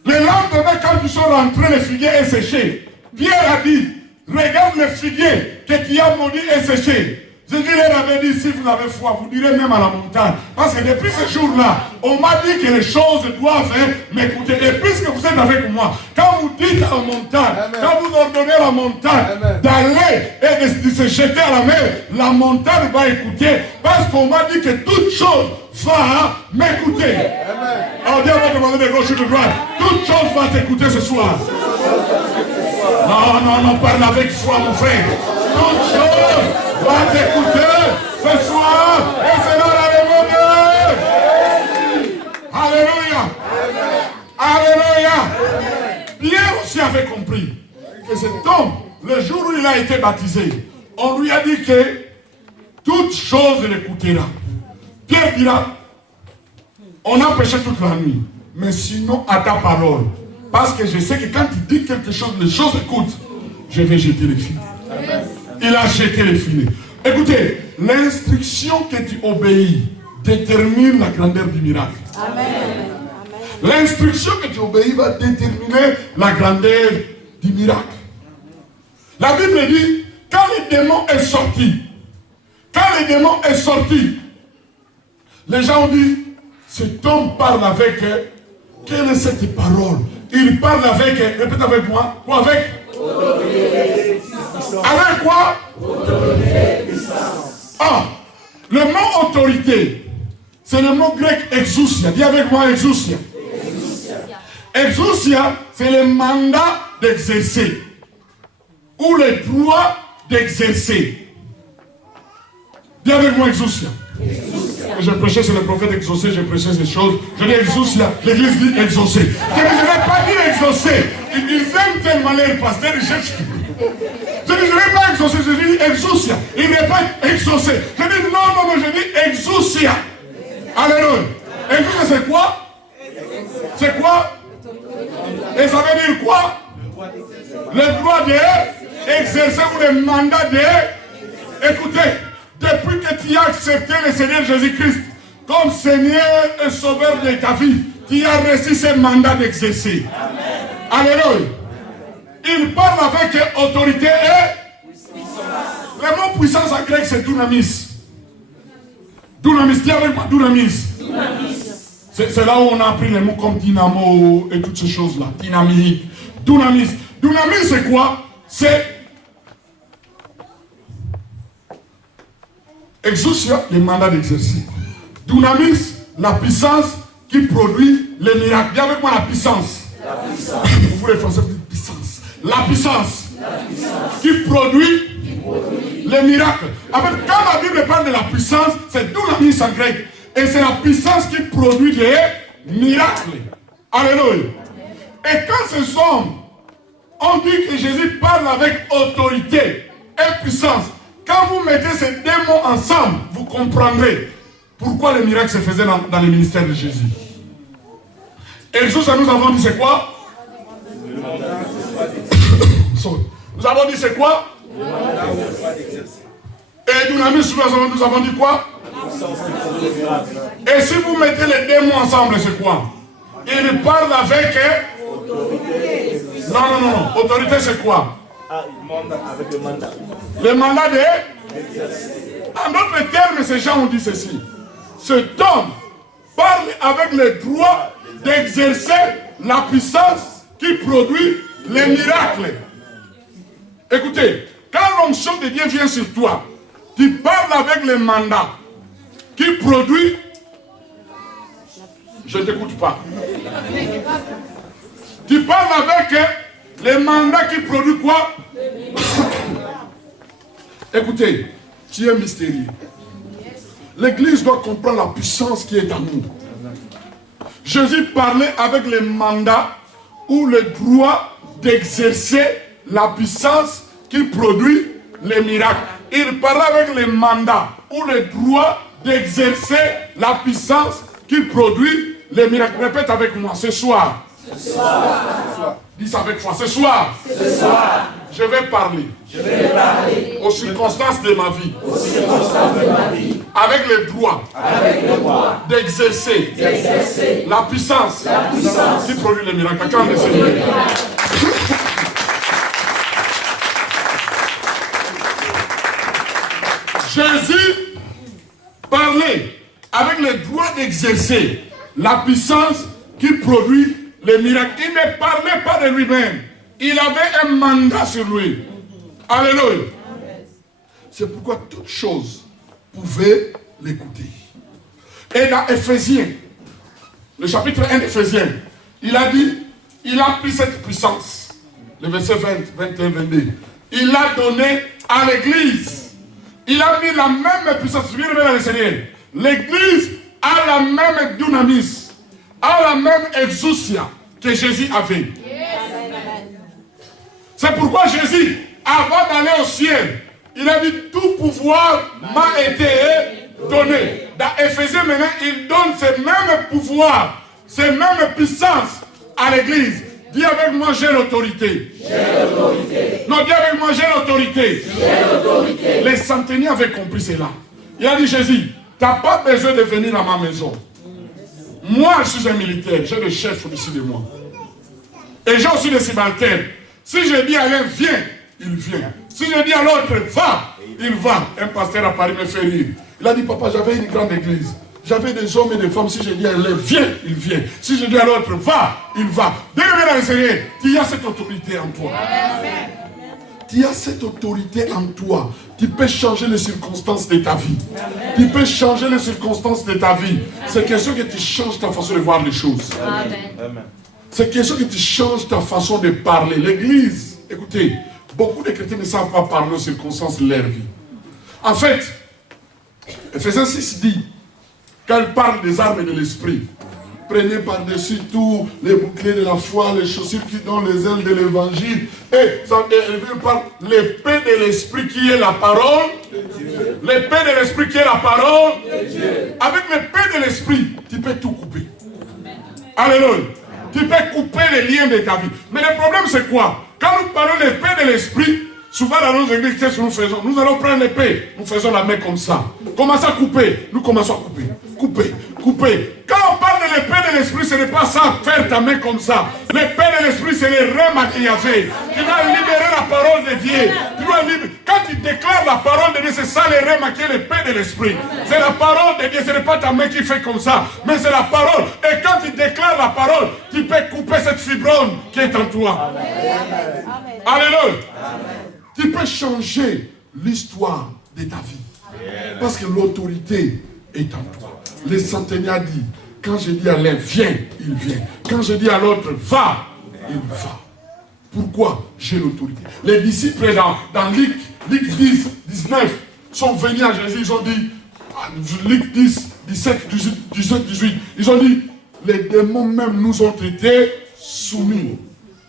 Le lendemain, quand ils sont rentrés, le figuier est séché. Pierre a dit, regarde le figuier que tu as maudit est séché. Jésus leur avait dit, si vous avez foi, vous direz même à la montagne. Parce que depuis ce jour-là, on m'a dit que les choses doivent m'écouter. Et puisque vous êtes avec moi, quand vous dites à la montagne, amen, quand vous ordonnez à la montagne d'aller et de se jeter à la mer, la montagne va écouter. Parce qu'on m'a dit que toute chose va m'écouter. Alors Dieu va demander de gauche et de droite. Toute chose va t'écouter ce soir. Non, parle avec foi, mon frère. Toute chose va t'écouter ce soir. Et c'est dans la Alléluia. Alléluia. Pierre aussi avait compris que cet homme, le jour où il a été baptisé, on lui a dit que toute chose l'écoutera. Pierre dira, on a péché toute la nuit, mais sinon à ta parole. Parce que je sais que quand tu dis quelque chose, les choses écoutent. Je vais jeter les filets. Il a jeté les filets. Écoutez, l'instruction que tu obéis détermine la grandeur du miracle. Amen. L'instruction que tu obéis va déterminer la grandeur du miracle. La Bible dit, quand le démon est sorti, les gens ont dit, cet homme parle avec, quelle est cette parole? Il parle avec, répète avec moi, quoi avec? Avec quoi? Ah, le mot autorité, c'est le mot grec exousia. Dis avec moi exousia. Exousia, c'est le mandat d'exercer ou le droit d'exercer. Dis avec moi exousia. Je prêchais sur le prophète exaucé, je prêchais ces choses. Je dis exaucer, l'église dit exaucer. Je n'ai pas dit exaucer. Ils aiment tellement les pasteurs, ils cherchent. Je dis, je ne vais pas exaucer, je dis exousia. Il n'est pas exaucé. Je dis non, je dis exousia. Alléluia. Exousia, c'est quoi? C'est quoi? Et ça veut dire quoi? Le droit d'exercer ou le mandat de... Écoutez, depuis que tu as accepté le Seigneur Jésus-Christ comme Seigneur et Sauveur de ta vie, tu as reçu ce mandat d'exercer. Alléluia. Il parle avec autorité et puissance. Le mot puissance en grec c'est dunamis. Dunamis, dis avec moi dunamis. C'est là où on a appris les mots comme dynamo et toutes ces choses-là. Dynamique. Dunamis. Dunamis c'est quoi? C'est exousia, le mandat d'exercer. Dunamis, la puissance qui produit les miracles. Dis avec moi la puissance. Vous voulez français dire puissance. La puissance qui produit les miracles. En fait, quand la Bible parle de la puissance, c'est dunamis en grec. Et c'est la puissance qui produit des miracles. Alléluia. Et quand ces hommes ont dit que Jésus parle avec autorité et puissance, quand vous mettez ces deux mots ensemble, vous comprendrez pourquoi les miracles se faisaient dans le ministère de Jésus. Et juste nous avons dit c'est quoi? Nous avons dit c'est quoi? Et dunamis, nous avons dit quoi? Et si vous mettez les deux mots ensemble, c'est quoi? Il parle avec... Non. Autorité, c'est quoi? Avec le mandat. Le mandat de... En d'autres termes, ces gens ont dit ceci. Cet homme parle avec le droit d'exercer la puissance qui produit les miracles. Écoutez, quand l'onction de Dieu vient sur toi, tu parles avec le mandat qui produit... Je ne t'écoute pas. Tu parles avec le mandat qui produit quoi? Écoutez, tu es mystérieux. L'église doit comprendre la puissance qui est en nous. Jésus parlait avec le mandat ou le droit d'exercer la puissance qui produit les miracles. Il parlait avec le mandat ou le droit d'exercer la puissance qui produit les miracles. Répète avec moi, ce soir. Ce soir. Dis ça avec moi, ce soir. Ce soir. Je vais parler. Aux circonstances de ma vie. Avec le droit. D'exercer. La puissance. Qui produit les miracles. Quand le Seigneur. Jésus parlait avec le droit d'exercer la puissance qui produit les miracles. Il ne parlait pas de lui-même. Il avait un mandat sur lui. Alléluia. C'est pourquoi toute chose pouvait l'écouter. Et dans Éphésiens, le chapitre 1 d'Éphésiens, il a dit, il a pris cette puissance. Le verset 20, 21, 22. Il l'a donné à l'église. Il a mis la même puissance. Bien dans le Seigneur. L'église a la même dunamis, a la même exousia que Jésus avait. C'est pourquoi Jésus, avant d'aller au ciel, il a dit tout pouvoir m'a été donné. Dans Éphésiens maintenant, il donne ce même pouvoir, ces mêmes puissances à l'église. Dis avec moi, j'ai l'autorité. Non, dis avec moi, j'ai l'autorité. Les centeniers avaient compris cela. Il a dit, Jésus, tu n'as pas besoin de venir à ma maison. Moi, je suis un militaire, j'ai le chef au-dessus de moi. Et j'ai aussi des subalternes. Si je dis à l'un, viens, il vient. Si je dis à l'autre, va, il va. Un pasteur à Paris me fait rire. Il a dit, papa, j'avais une grande église. J'avais des hommes et des femmes. Si je dis à l'un, viens, il vient. Si je dis à l'autre, va, il va. Bien-aimé dans le Seigneur, tu as cette autorité en toi. Tu as cette autorité en toi. Tu peux changer les circonstances de ta vie. Tu peux changer les circonstances de ta vie. C'est question que tu changes ta façon de voir les choses. C'est question que tu changes ta façon de parler. L'église, écoutez, beaucoup de chrétiens ne savent pas parler aux circonstances de leur vie. En fait, Ephésiens 6 dit, quand il parle des armes de l'esprit, prenez par-dessus tout les boucliers de la foi, les chaussures qui donnent les ailes de l'évangile. Et ça dérive par l'épée de l'esprit qui est la parole. L'épée de l'esprit qui est la parole. Avec l'épée de l'esprit, tu peux tout couper. Alléluia. Tu peux couper les liens de ta vie. Mais le problème c'est quoi? Quand nous parlons de l'épée de l'esprit, souvent dans nos églises, qu'est-ce que nous faisons? Nous allons prendre l'épée, nous faisons la main comme ça. Commençons à couper, nous commençons à couper. Couper, couper. Quand on parle de l'épée de l'esprit, ce n'est pas ça, faire ta main comme ça. L'épée de l'esprit, c'est les rêmes qu'il y avait. Tu dois libérer la parole de Dieu. Quand tu déclares la parole de Dieu, c'est ça les rêmes qui est l'épée de l'esprit. C'est la parole de Dieu, ce n'est pas ta main qui fait comme ça, mais c'est la parole. Et quand tu déclares la parole, tu peux couper cette fibrone qui est en toi. Amen. Alléluia. Tu peux changer l'histoire de ta vie. Parce que l'autorité est en toi. Le centenaire dit, quand je dis à l'un, viens, il vient. Quand je dis à l'autre, va, il va. Pourquoi? J'ai l'autorité. Les disciples dans Luc 10, 19, sont venus à Jésus, ils ont dit, Luc 10, 17, 18, ils ont dit, les démons même nous ont été soumis.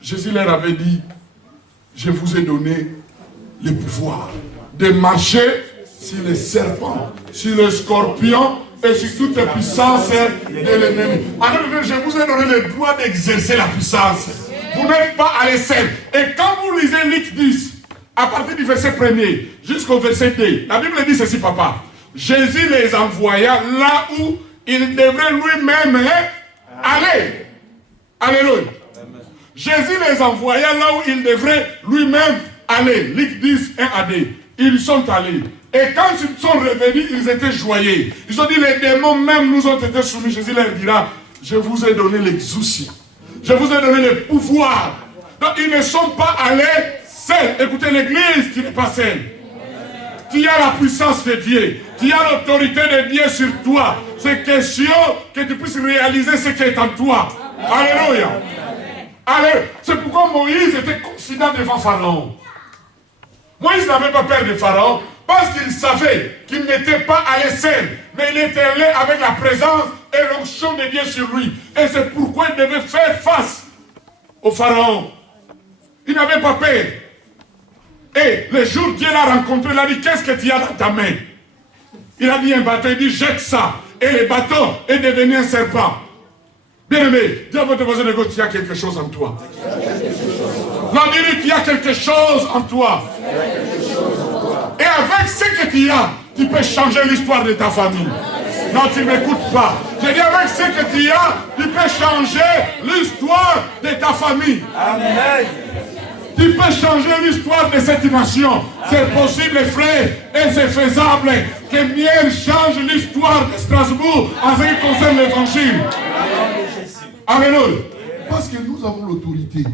Jésus leur avait dit, je vous ai donné le pouvoir de marcher sur les serpents, sur les scorpions et sur toute la puissance de l'ennemi. Alors je vous ai donné le droit d'exercer la puissance. Vous n'êtes pas à l'essai. Et quand vous lisez Luc 10, à partir du verset 1er jusqu'au verset 2, la Bible dit ceci, papa. Jésus les envoya là où il devrait lui-même aller. Alléluia. Jésus les envoya là où il devrait lui-même aller. Luc 10, 1 à 2. Ils sont allés. Et quand ils sont revenus, ils étaient joyeux. Ils ont dit, les démons même nous ont été soumis. Jésus leur dira, je vous ai donné l'exousia. Je vous ai donné le pouvoir. Donc ils ne sont pas allés seuls. Écoutez, l'église, tu n'es pas seul. Tu as la puissance de Dieu. Tu as l'autorité de Dieu sur toi. C'est question que tu puisses réaliser ce qui est en toi. Alléluia. Alléluia. C'est pourquoi Moïse était confident devant Pharaon. Moïse n'avait pas peur de Pharaon parce qu'il savait qu'il n'était pas allé seul, mais il était allé avec la présence et l'onction de Dieu sur lui. Et c'est pourquoi il devait faire face au Pharaon. Il n'avait pas peur. Et le jour où Dieu l'a rencontré, il a dit, qu'est-ce que tu as dans ta main? Il a dit un bâton, il dit, jette ça. Et le bâton est devenu un serpent. Bien aimé, dis à votre voisin de gauche, tu as quelque chose en toi. Non, dis-lui, tu as quelque chose en toi. Et avec ce que tu as, tu peux changer l'histoire de ta famille. Non, tu ne m'écoutes pas. Je dis, avec ce que tu as, tu peux changer l'histoire de ta famille. Amen. Tu peux changer l'histoire de cette nation. C'est possible, frère, et c'est faisable. Que Miel change l'histoire de Strasbourg en ce qui concerne l'évangile. Alléluia. Parce que nous avons l'autorité.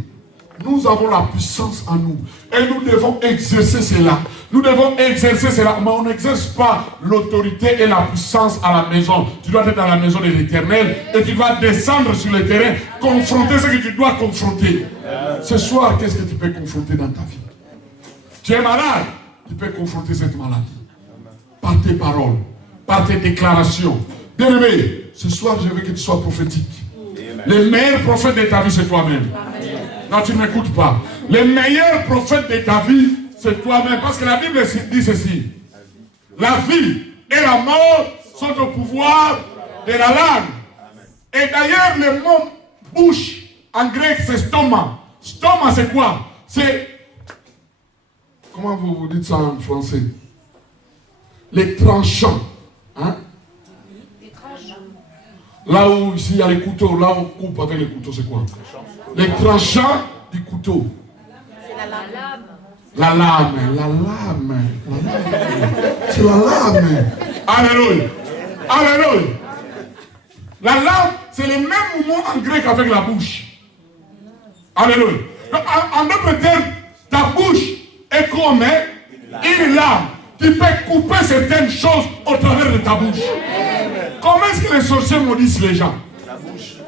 Nous avons la puissance en nous. Et nous devons exercer cela. Nous devons exercer cela. Mais on n'exerce pas l'autorité et la puissance à la maison. Tu dois être dans la maison de l'Éternel. Et tu vas descendre sur le terrain. Confronter ce que tu dois confronter. Ce soir, qu'est-ce que tu peux confronter dans ta vie? Tu es malade. Tu peux confronter cette maladie. Par tes paroles. Par tes déclarations. Bien-aimé, ce soir, je veux que tu sois prophétique. Le meilleur prophète de ta vie, c'est toi-même. Non, tu ne m'écoutes pas. Le meilleur prophète de ta vie, c'est toi-même. Parce que la Bible dit ceci. La vie et la mort sont au pouvoir de la langue. Et d'ailleurs, le mot bouche, en grec, c'est stoma. Stoma, c'est quoi? C'est... Comment vous dites ça en français? Les tranchants. Hein? Là où ici il y a les couteaux, là on coupe avec les couteaux, c'est quoi? Les tranchants du couteau. C'est la lame. La lame. C'est la lame. Alléluia. Alléluia. La lame, c'est le même mot en grec avec la bouche. Alléluia. En d'autres termes, ta bouche est comme une lame. Tu peux couper certaines choses au travers de ta bouche. Comment est-ce que les sorciers maudissent les gens?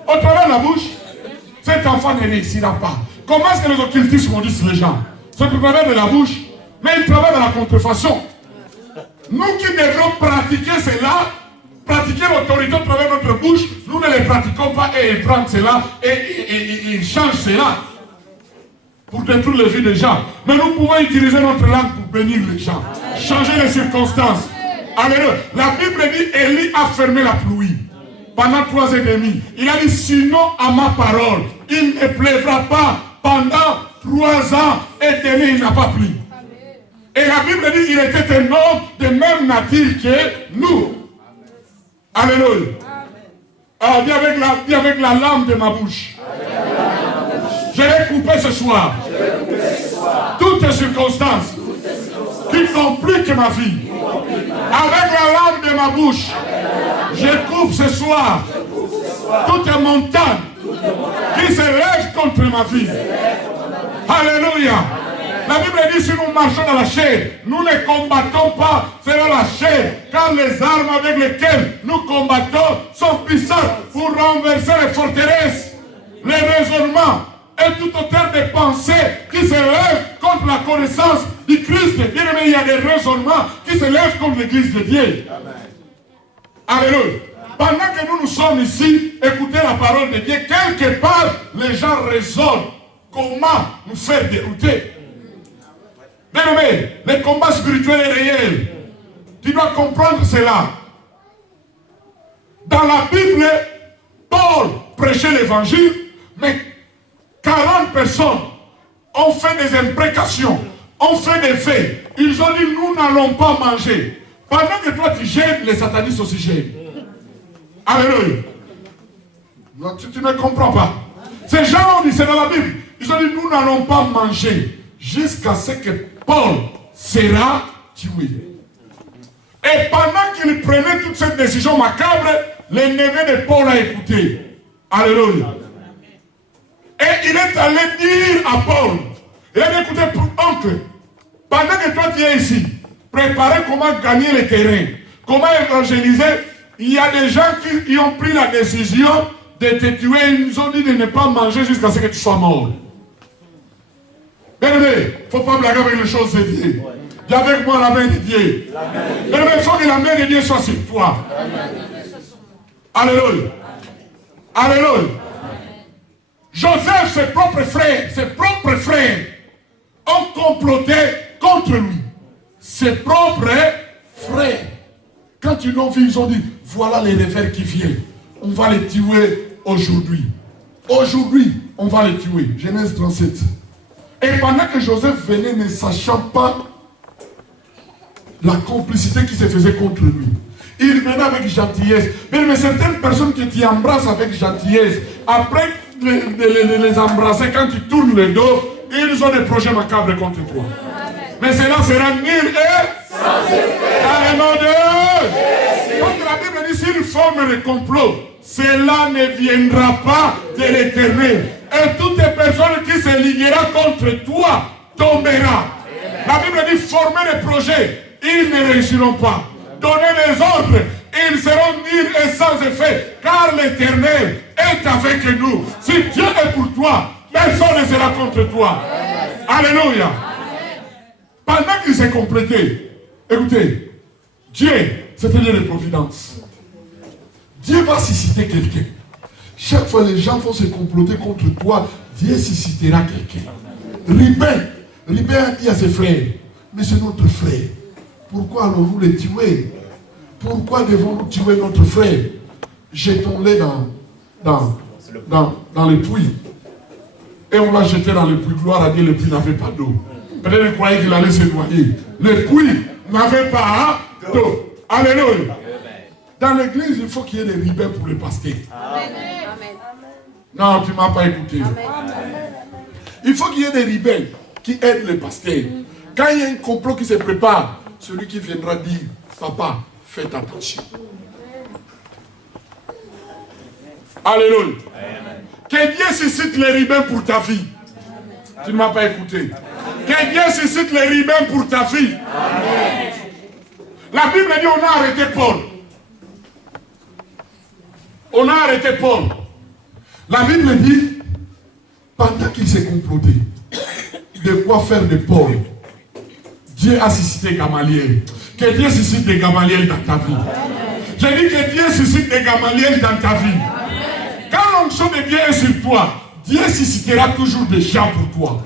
Au travers de la bouche. Cet enfant ne réussira pas. Comment est-ce que les occultistes maudissent les gens? C'est au travers de la bouche. Mais ils travaillent dans la contrefaçon. Nous qui devons pratiquer cela, pratiquer l'autorité au travers de notre bouche, nous ne les pratiquons pas et ils prennent cela et ils changent cela pour détruire les vies des gens. Mais nous pouvons utiliser notre langue pour bénir les gens, changer les circonstances. Alléluia. La Bible dit, Élie a fermé la pluie pendant 3 ans et demi. Il a dit, sinon à ma parole, il ne pleuvra pas pendant 3 ans et demi, il n'a pas plu. Et la Bible dit, il était un homme de même nature que nous. Alléluia. Alors, dis avec la lame de ma bouche. Je vais couper ce soir toutes les circonstances qui compliquent ma vie. Avec la lame de ma bouche, je coupe ce soir toutes les montagnes qui se lèvent contre ma vie. Alléluia. La Bible dit, si nous marchons dans la chair, nous ne combattons pas selon la chair, car les armes avec lesquelles nous combattons sont puissantes pour renverser les forteresses, les raisonnements et tout auteur de pensées qui se lèvent contre la connaissance du Christ. Bien aimé, il y a des raisonnements qui se lèvent contre l'Église de Dieu. Alléluia. Pendant que nous sommes ici, écoutez la parole de Dieu, quelque part, les gens raisonnent comment nous faire dérouter. Bien aimé, le combat spirituel est réel. Tu dois comprendre cela. Dans la Bible, Paul prêchait l'évangile, mais 40 personnes ont fait des imprécations, ont fait des faits. Ils ont dit, nous n'allons pas manger. Pendant que toi tu gênes, les satanistes aussi gênent. Alléluia. Tu ne comprends pas. Ces gens ont dit, c'est dans la Bible. Ils ont dit, nous n'allons pas manger jusqu'à ce que Paul sera tué. Et pendant qu'il prenait toute cette décision macabre, le neveu de Paul a écouté. Alléluia. Et il est allé dire à Paul, il a dit, écoutez, oncle, pendant que toi tu es ici, préparez comment gagner le terrain, comment évangéliser. Il y a des gens qui ont pris la décision de te tuer. Ils nous ont dit de ne pas manger jusqu'à ce que tu sois mort. Bien aimé, il ne faut pas blaguer avec les choses de Dieu. Dis avec moi la main de Dieu. Bien aimé, il faut que la main de Dieu soit sur toi. Alléluia. Alléluia. Joseph, ses propres frères, ont comploté contre lui. Ses propres frères. Quand ils l'ont vu, ils ont dit, voilà les revers qui viennent. On va les tuer aujourd'hui. Aujourd'hui, on va les tuer. Genèse 37. Et pendant que Joseph venait, ne sachant pas la complicité qui se faisait contre lui, il venait avec gentillesse. Mais certaines personnes que tu embrasses avec gentillesse, après les embrasser, quand tu tournes le dos, ils ont des projets macabres contre toi. Mais cela sera nul et sans effet. Dans le nom de donc la Bible dit, s'ils forment le complot, cela ne viendra pas de l'Éternel. Et toute personne qui se liguera contre toi tombera. La Bible dit, former des projets, ils ne réussiront pas. Donner des ordres, ils seront nuls et sans effet, car l'Éternel est avec nous. Si Dieu est pour toi, personne ne sera contre toi. Alléluia. Pendant qu'il s'est complété, écoutez, Dieu, c'est un Dieu de providence. Dieu va susciter quelqu'un. Chaque fois les gens vont se comploter contre toi, Dieu suscitera quelqu'un. Ribin a dit à ses frères, mais c'est notre frère. Pourquoi allons-nous les tuer? Pourquoi devons-nous tuer notre frère? Jetons-les dans le puits. Et on l'a jeté dans le puits. Gloire à Dieu, le puits n'avait pas d'eau. Peut-être qu'il croyait qu'il allait se noyer. Le puits n'avait pas d'eau. Alléluia. Dans l'église, il faut qu'il y ait des ribins pour les pasteurs. Non, tu ne m'as pas écouté. Il faut qu'il y ait des ribins qui aident les pasteurs. Quand il y a un complot qui se prépare, celui qui viendra dire, papa, faites attention. Alléluia. Que Dieu suscite les ribins pour ta vie. Tu ne m'as pas écouté. Que Dieu suscite les ribins pour ta vie. Amen. La Bible dit, on a arrêté Paul. On a arrêté Paul. La Bible dit, pendant qu'il s'est comploté, de quoi faire de Paul, Dieu a suscité Gamaliel. Que Dieu suscite des Gamaliel dans ta vie. Je dis que Dieu suscite des Gamaliel dans ta vie. Quand l'onction de Dieu est sur toi, Dieu suscitera toujours des gens pour toi.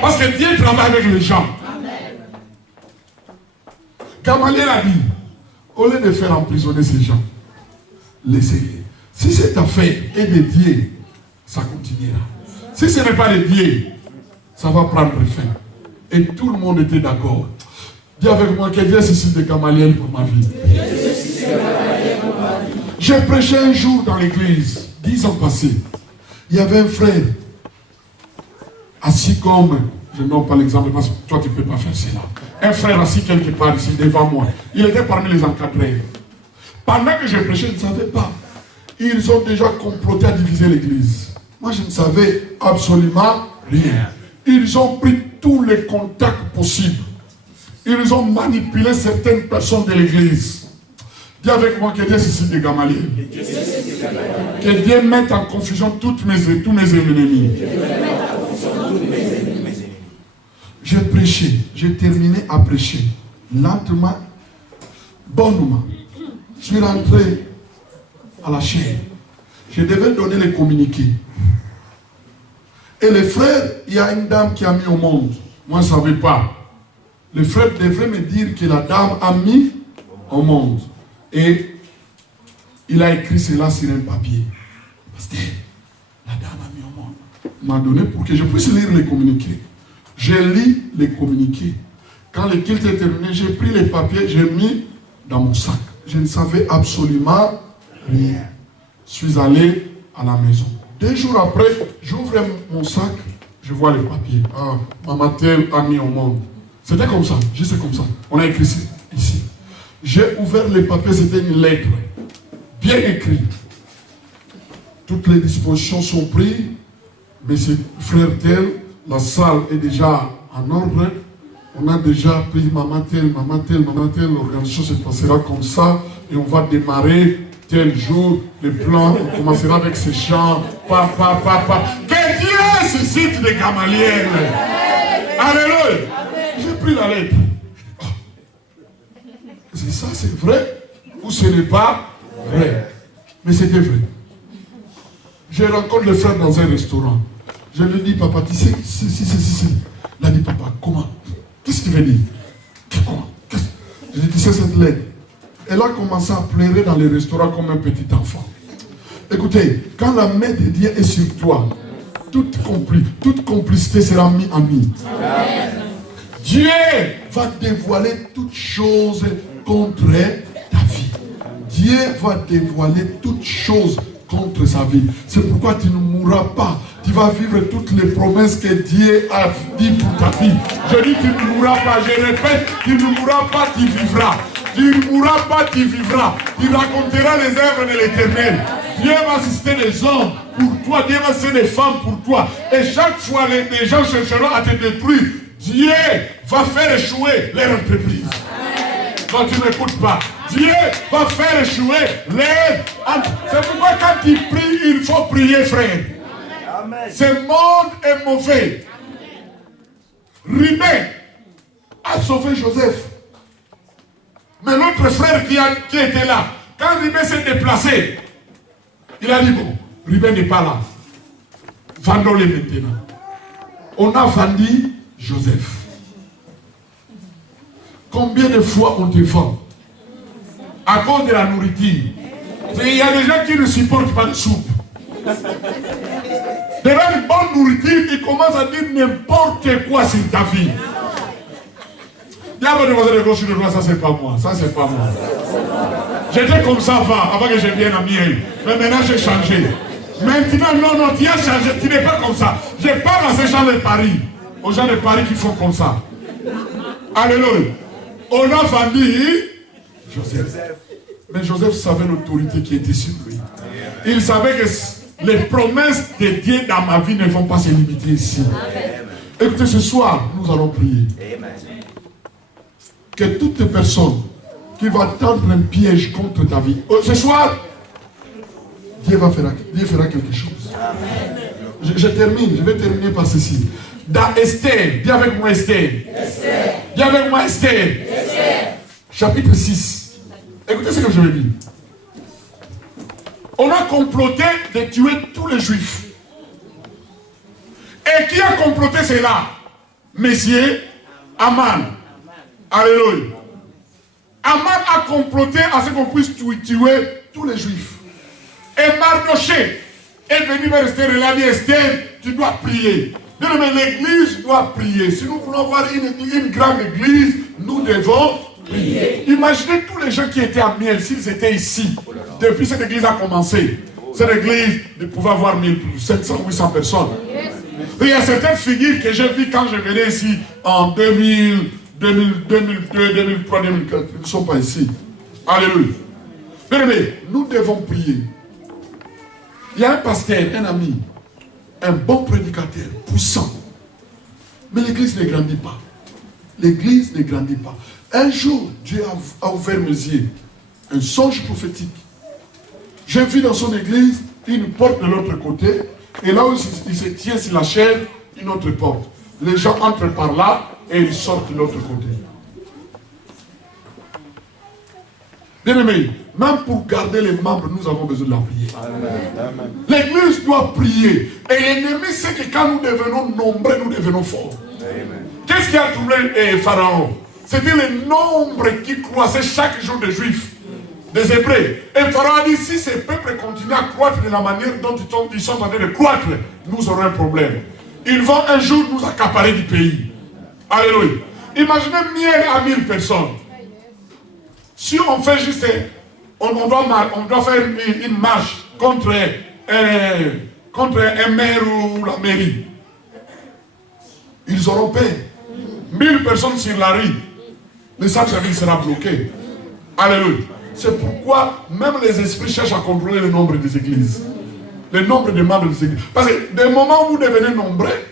Parce que Dieu travaille avec les gens. Gamaliel a dit, au lieu de faire emprisonner ces gens, laissez-les. Si cette affaire est de Dieu, ça continuera. Si ce n'est pas de Dieu, ça va prendre fin. Et tout le monde était d'accord. Dis avec moi que Dieu suscite des Gamaliel pour ma vie. J'ai prêché un jour dans l'église, 10 ans passés. Il y avait un frère, assis comme, je ne donne pas l'exemple parce que toi tu ne peux pas faire cela. Un frère assis quelque part ici devant moi. Il était parmi les encadrés. Pendant que je prêchais, je ne savais pas. Ils ont déjà comploté à diviser l'église. Moi, je ne savais absolument rien. Ils ont pris tous les contacts possibles. Ils ont manipulé certaines personnes de l'église. Dis avec moi que Dieu suscite des Gamaliel. Que Dieu mette en confusion tous mes ennemis. J'ai prêché, j'ai terminé à prêcher. Lentement, bonnement. Je suis rentré à la chaîne. Je devais donner les communiqués. Et les frères, il y a une dame qui a mis au monde. Moi, je ne savais pas. Le frère devrait me dire que la dame a mis au monde. Et il a écrit cela sur un papier. Pasteur, la dame a mis au monde. Il m'a donné pour que je puisse lire les communiqués. J'ai lu les communiqués. Quand le culte est terminé, j'ai pris les papiers, j'ai mis dans mon sac. Je ne savais absolument rien. Je suis allé à la maison. 2 jours après, j'ouvre mon sac, je vois les papiers. Ah, Maman Tel a mis au monde. C'était comme ça, juste comme ça. On a écrit ici. J'ai ouvert les papiers, c'était une lettre. Bien écrite. Toutes les dispositions sont prises. Monsieur frère Tel, la salle est déjà en ordre. On a déjà pris Maman Tel, l'organisation se passera comme ça. Et on va démarrer tel jour, le plan, on commencera avec ces chants. Que Dieu suscite des Gamaliel. Alléluia. J'ai pris la lettre. C'est ça, c'est vrai ou ce n'est pas vrai? Mais c'était vrai. Je rencontre le frère dans un restaurant. Je lui dis, papa, tu sais, si. Il a dit, papa, comment? Qu'est-ce que tu veux dire? Comment? Je lui dis, c'est cette lettre. Elle a commencé à pleurer dans les restaurants comme un petit enfant. Écoutez, quand la main de Dieu est sur toi, toute complicité sera mise en lui. Dieu va dévoiler toutes choses contre ta vie. Dieu va dévoiler toutes choses contre sa vie. C'est pourquoi tu ne mourras pas. Tu vas vivre toutes les promesses que Dieu a dit pour ta vie. Je dis tu ne mourras pas. Je répète, tu ne mourras pas, tu vivras. Tu ne mourras pas, tu vivras. Tu raconteras les œuvres de l'Éternel. Dieu va susciter des hommes pour toi. Dieu va susciter des femmes pour toi. Et chaque fois, les gens chercheront à te détruire. Dieu va faire échouer leur entreprise. Quand tu ne m'écoutes pas, Dieu va faire échouer leur entreprise. C'est pourquoi quand tu pries, il faut prier, frère. Ce monde est mauvais. Ribé a sauvé Joseph. Mais l'autre frère qui était là, quand Ribé s'est déplacé, il a dit, bon, Ribé n'est pas là. Vendons-les maintenant. On a vendu Joseph. Combien de fois on te vend à cause de la nourriture? Il y a des gens qui ne supportent pas de soupe. Devant une bonne nourriture, ils commencent à dire n'importe quoi sur ta vie. Diable de de gauche de droite, ça c'est pas moi. Ça c'est pas moi. J'étais comme ça avant que je vienne à Miel. Mais maintenant j'ai changé. Maintenant, non, tu as changé. Tu n'es pas comme ça. Je parle à ces gens de Paris. Aux gens de Paris qui font comme ça. Alléluia. On a vendu Joseph. Mais Joseph savait l'autorité qui était sur lui. Il savait que les promesses de Dieu dans ma vie ne vont pas se limiter ici. Écoutez, ce soir, nous allons prier. Que toute personne qui va tendre un piège contre ta vie, ce soir, Dieu fera quelque chose. Je termine, je vais terminer par ceci. Dans Esther, dis avec moi Esther. Dis avec moi Esther. Chapitre 6. Écoutez ce que je vais dire. On a comploté de tuer tous les juifs. Et qui a comploté cela? Messieurs Aman. Alléluia. Aman a comploté à ce qu'on puisse tuer tous les juifs. Et Mardoché est venu vers Esther et l'a dit, Esther, tu dois prier. Mais l'église doit prier. Si nous voulons avoir une grande église, nous devons prier. Imaginez tous les gens qui étaient à Miel, s'ils étaient ici, depuis cette église a commencé. Cette église pouvait avoir 700, 800 personnes. Et il y a certaines figures que j'ai vues quand je venais ici en 2000, 2002, 2003, 2004. Ils ne sont pas ici. Alléluia. Mais nous devons prier. Il y a un pasteur, un ami, un bon prédicateur, puissant. Mais l'église ne grandit pas. L'église ne grandit pas. Un jour, Dieu a ouvert mes yeux. Un songe prophétique. J'ai vu dans son église une porte de l'autre côté. Et là où il se tient sur la chaîne, une autre porte. Les gens entrent par là et ils sortent de l'autre côté. Bien aimé, même pour garder les membres, nous avons besoin de la prière. L'église doit prier. Et l'ennemi sait que quand nous devenons nombreux, nous devenons forts. Qu'est-ce qui a troublé Pharaon? C'était le nombre qui croissait chaque jour des Juifs, des Hébreux. Et Pharaon a dit, si ces peuples continuent à croître de la manière dont ils sont en train de croître, nous aurons un problème. Ils vont un jour nous accaparer du pays. Alléluia. Imaginez 1000 à 1000 personnes. Si on fait juste, on doit faire une marche contre un maire ou la mairie. Ils auront peur. 1000 personnes sur la rue. Le centre-ville sera bloqué. Alléluia. C'est pourquoi même les esprits cherchent à contrôler le nombre des églises. Le nombre de membres des églises. Parce que dès le moment où vous devenez nombreux,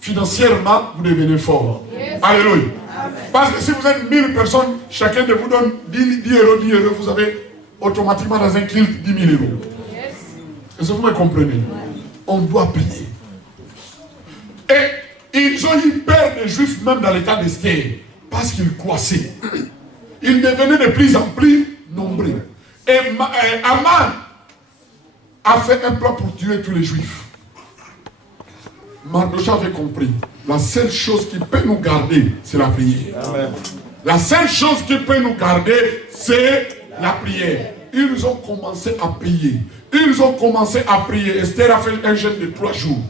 financièrement, vous devenez fort. Yes. Alléluia. Amen. Parce que si vous êtes 1000 personnes, chacun de vous donne 10 euros, vous avez automatiquement dans un culte 10 000 euros. Yes. Est-ce que vous me comprenez? On doit prier. Et ils ont eu peur des Juifs même dans l'état d'Esther. Parce qu'ils croissaient. Ils devenaient de plus en plus nombreux. Et Aman a fait un plan pour tuer tous les Juifs. Mardoché avait compris. La seule chose qui peut nous garder, c'est la prière. Amen. La seule chose qui peut nous garder, c'est la prière. Ils ont commencé à prier. Ils ont commencé à prier. Esther a fait un jeûne de 3 jours.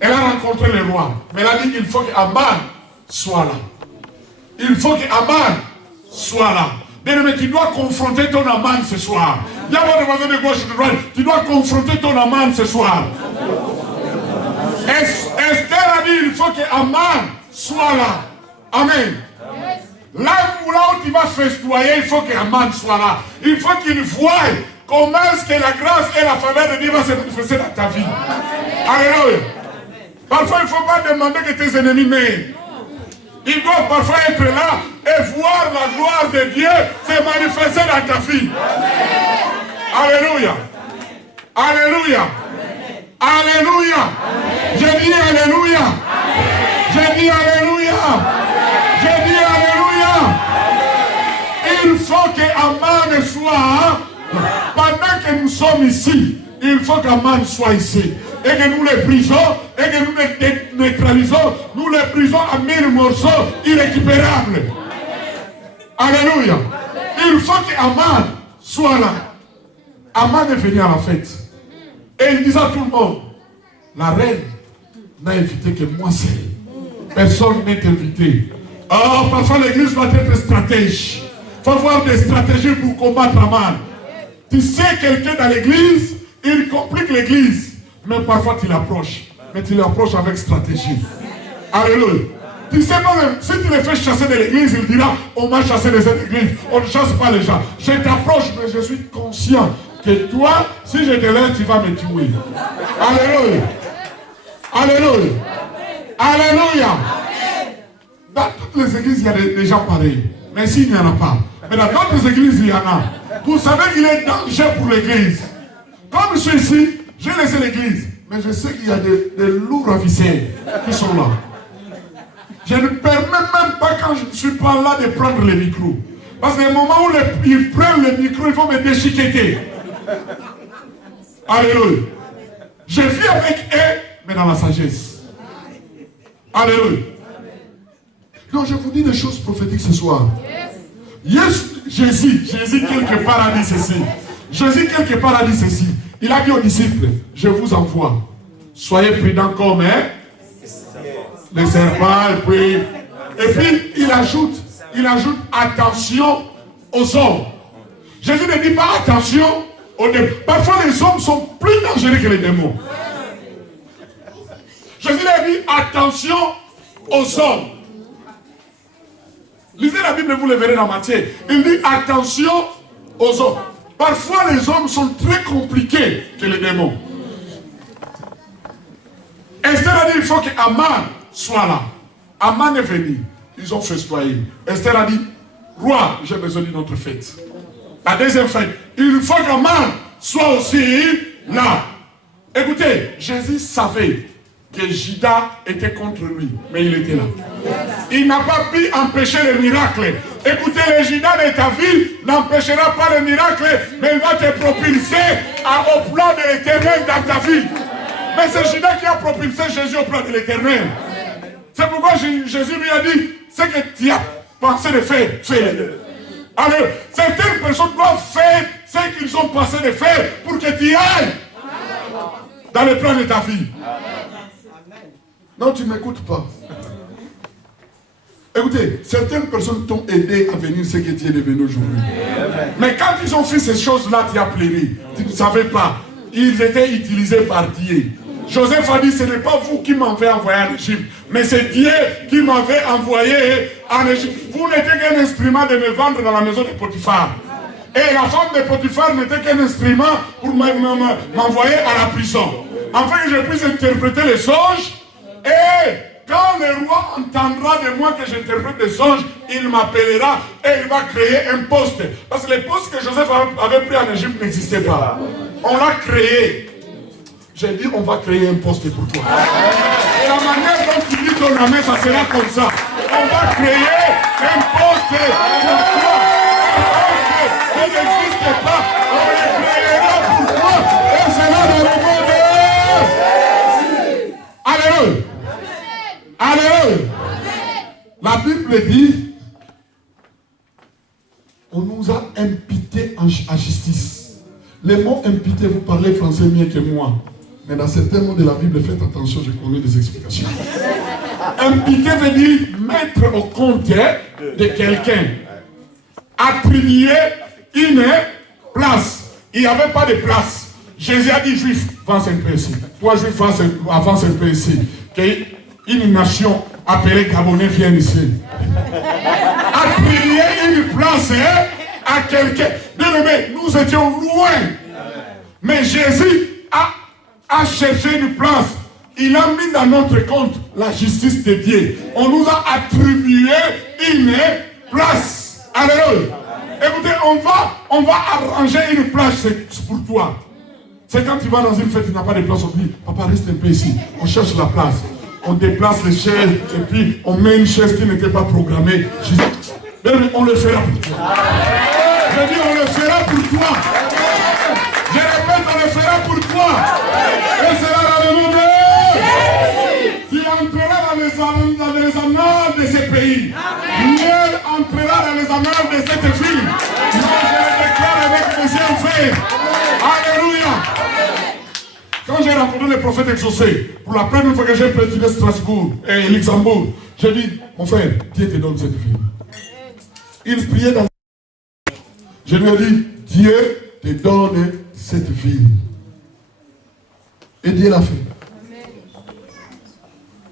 Elle a rencontré le roi. Mais elle a dit, il faut qu'Aman soit là. Il faut qu'Aman soit là. Bien aimé, tu dois confronter ton Aman ce soir. Il y a votre voisin de gauche et de droite. Tu dois confronter ton Aman ce soir. Esther a dit, il faut qu'Aman soit là. Amen. Là où tu vas festoyer, il faut qu'Aman soit là. Il faut qu'il voie comment est-ce que la grâce et la faveur de Dieu va se manifester dans ta vie. Alléluia. Parfois, il ne faut pas demander que tes ennemis meurent. Ils doivent parfois être là et voir la gloire de Dieu se manifester dans ta vie. Alléluia. Alléluia. Alléluia. Je dis Alléluia. Je dis Alléluia. Je dis Alléluia. Il faut qu'Aman soit, pendant que nous sommes ici, il faut qu'Aman soit ici. Et que nous les brisons, et que nous les neutralisons, nous les brisons à 1000 morceaux irrécupérables. Alléluia. Il faut qu'Aman soit là. Aman est venu à la fête. Et il disait à tout le monde, la reine n'a invité que moi seul. Personne n'est invité. Oh, parfois l'église doit être stratège. Il faut avoir des stratégies pour combattre Aman. Tu sais, quelqu'un dans l'église, il complique l'église. Mais parfois tu l'approches. Mais tu l'approches avec stratégie. Alléluia. Tu sais pas, si tu les fais chasser de l'église, il dira, on m'a chassé de cette église. On ne chasse pas les gens. Je t'approche, mais je suis conscient que toi, si je te laisse, tu vas me tuer. Alléluia. Alléluia. Alléluia. Dans toutes les églises, il y a des gens pareils. Mais s'il n'y en a pas. Mais dans d'autres églises, il y en a. Vous savez qu'il est danger pour l'église. Comme je suis ici, j'ai laissé l'église. Mais je sais qu'il y a des lourds officiers qui sont là. Je ne permets même pas quand je ne suis pas là de prendre le micro. Parce qu'à un moment où ils prennent le micro, ils vont me déchiqueter. Alléluia. Je vis avec eux, mais dans la sagesse. Alléluia. Donc je vous dis des choses prophétiques ce soir. Jésus quelque part a dit ceci. Jésus quelque part a dit ceci. Il a dit aux disciples, je vous envoie. Soyez prudents comme les serpents. Et puis il ajoute, attention aux hommes. Jésus ne dit pas attention aux démons. Parfois les hommes sont plus dangereux que les démons. Jésus a dit attention aux hommes. Lisez la Bible, vous le verrez dans Matthieu. Il dit attention aux hommes. Parfois les hommes sont très compliqués que les démons. Esther a dit il faut que Aman soit là. Aman est venu. Ils ont festoyé. Esther a dit roi, j'ai besoin d'une autre fête. La deuxième fête, il faut qu'Aman soit aussi là. Écoutez, Jésus savait que Judas était contre lui, mais il était là. Il n'a pas pu empêcher le miracle. Écoutez, le Judas de ta vie n'empêchera pas le miracle, mais il va te propulser au plan de l'éternel dans ta vie. Mais c'est Judas qui a propulsé Jésus au plan de l'éternel. C'est pourquoi Jésus lui a dit, ce que tu as pensé de faire, fais-le. Alors, certaines personnes doivent faire ce qu'ils ont pensé de faire pour que tu ailles dans le plan de ta vie. Non, tu ne m'écoutes pas. Écoutez, certaines personnes t'ont aidé à venir ce que tu es devenu aujourd'hui. Mais quand ils ont fait ces choses-là, tu as pleuré. Tu ne savais pas. Ils étaient utilisés par Dieu. Joseph a dit, ce n'est pas vous qui m'avez envoyé en Égypte, mais c'est Dieu qui m'avait envoyé en Égypte. Vous n'étiez qu'un instrument de me vendre dans la maison de Potiphar. Et la femme de Potiphar n'était qu'un instrument pour m'envoyer à la prison. Afin que je puisse interpréter les songes. Et quand le roi entendra de moi que j'interprète des songes, il m'appellera et il va créer un poste. Parce que les postes que Joseph avait pris en Égypte n'existaient pas. On l'a créé. J'ai dit, on va créer un poste pour toi. Et la manière dont tu dis ton amen, ça sera comme ça. On va créer un poste pour toi. Un poste qui n'existe pas. On le créera pour toi. Et c'est là dans le monde. Alléluia. Alléluia. La Bible dit, on nous a imputés à justice. Les mots imputés, vous parlez français mieux que moi. Mais dans certains mots de la Bible, faites attention, je connais des explications. Imputer veut dire mettre au compte de quelqu'un. Attribuer une place. Il n'y avait pas de place. Jésus a dit, juif, avance un peu ici. Toi, juif, avance un peu ici. Qu'une nation appelée Gabonais vienne ici. Attribuer une place à quelqu'un. Bien aimé, nous étions loin. Mais Jésus a cherché une place. Il a mis dans notre compte la justice de Dieu. On nous a attribué une place. Alléluia. Écoutez, on va arranger une place pour toi. C'est quand tu vas dans une fête, tu n'as pas de place, on dit, papa reste un peu ici. On cherche la place. On déplace les chaises et puis on met une chaise qui n'était pas programmée. Je dis, on le fera pour toi. Je dis, on le fera pour toi. Je répète, on le fera pour toi. Et c'est là dans le monde. Tu entreras dans les annales de ce pays. Nul entrera dans les annales de cette ville. Moi, je le déclare avec mes yeux faits. Alléluia. Quand j'ai rencontré le prophète exaucé, pour la première fois que j'ai prêté Strasbourg et Luxembourg, j'ai dit, mon frère, Dieu te donne cette ville. Il priait dans... Je lui ai dit, Dieu te donne cette ville. Et Dieu l'a fait.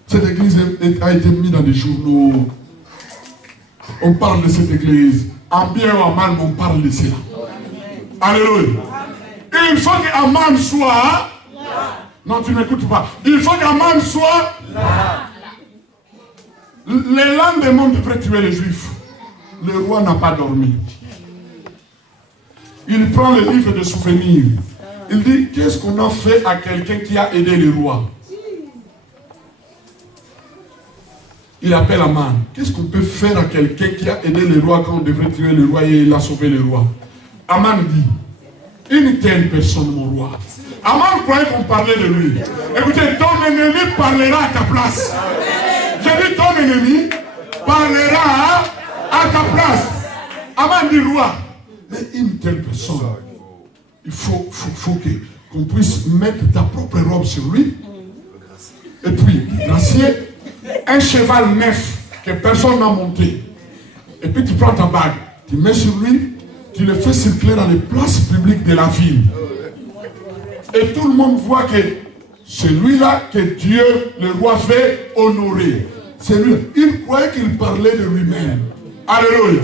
Cette église a été mise dans des journaux. On parle de cette église. En bien ou en mal, on parle de cela. Alléluia. Et il faut qu'Aman soit... Non, tu n'écoutes pas. Il faut qu'Aman soit... Le lendemain de près tuer les Juifs, le roi n'a pas dormi. Il prend le livre de souvenirs. Il dit, qu'est-ce qu'on a fait à quelqu'un qui a aidé le roi? Il appelle Aman. Qu'est-ce qu'on peut faire à quelqu'un qui a aidé le roi quand on devrait tuer le roi et il a sauvé le roi? Aman dit, Une telle personne, mon roi. Aman croyait qu'on parlait de lui. Écoutez, ton ennemi parlera à ta place. J'ai dit ton ennemi parlera à ta place. Aman dit roi. Mais une telle personne, il faut qu'on puisse mettre ta propre robe sur lui. Et puis, gracier, un cheval neuf que personne n'a monté. Et puis tu prends ta bague, tu mets sur lui, tu le fais circuler dans les places publiques de la ville. Et tout le monde voit que c'est lui-là que Dieu, le roi, fait honorer. C'est lui. Il croyait qu'il parlait de lui-même. Alléluia.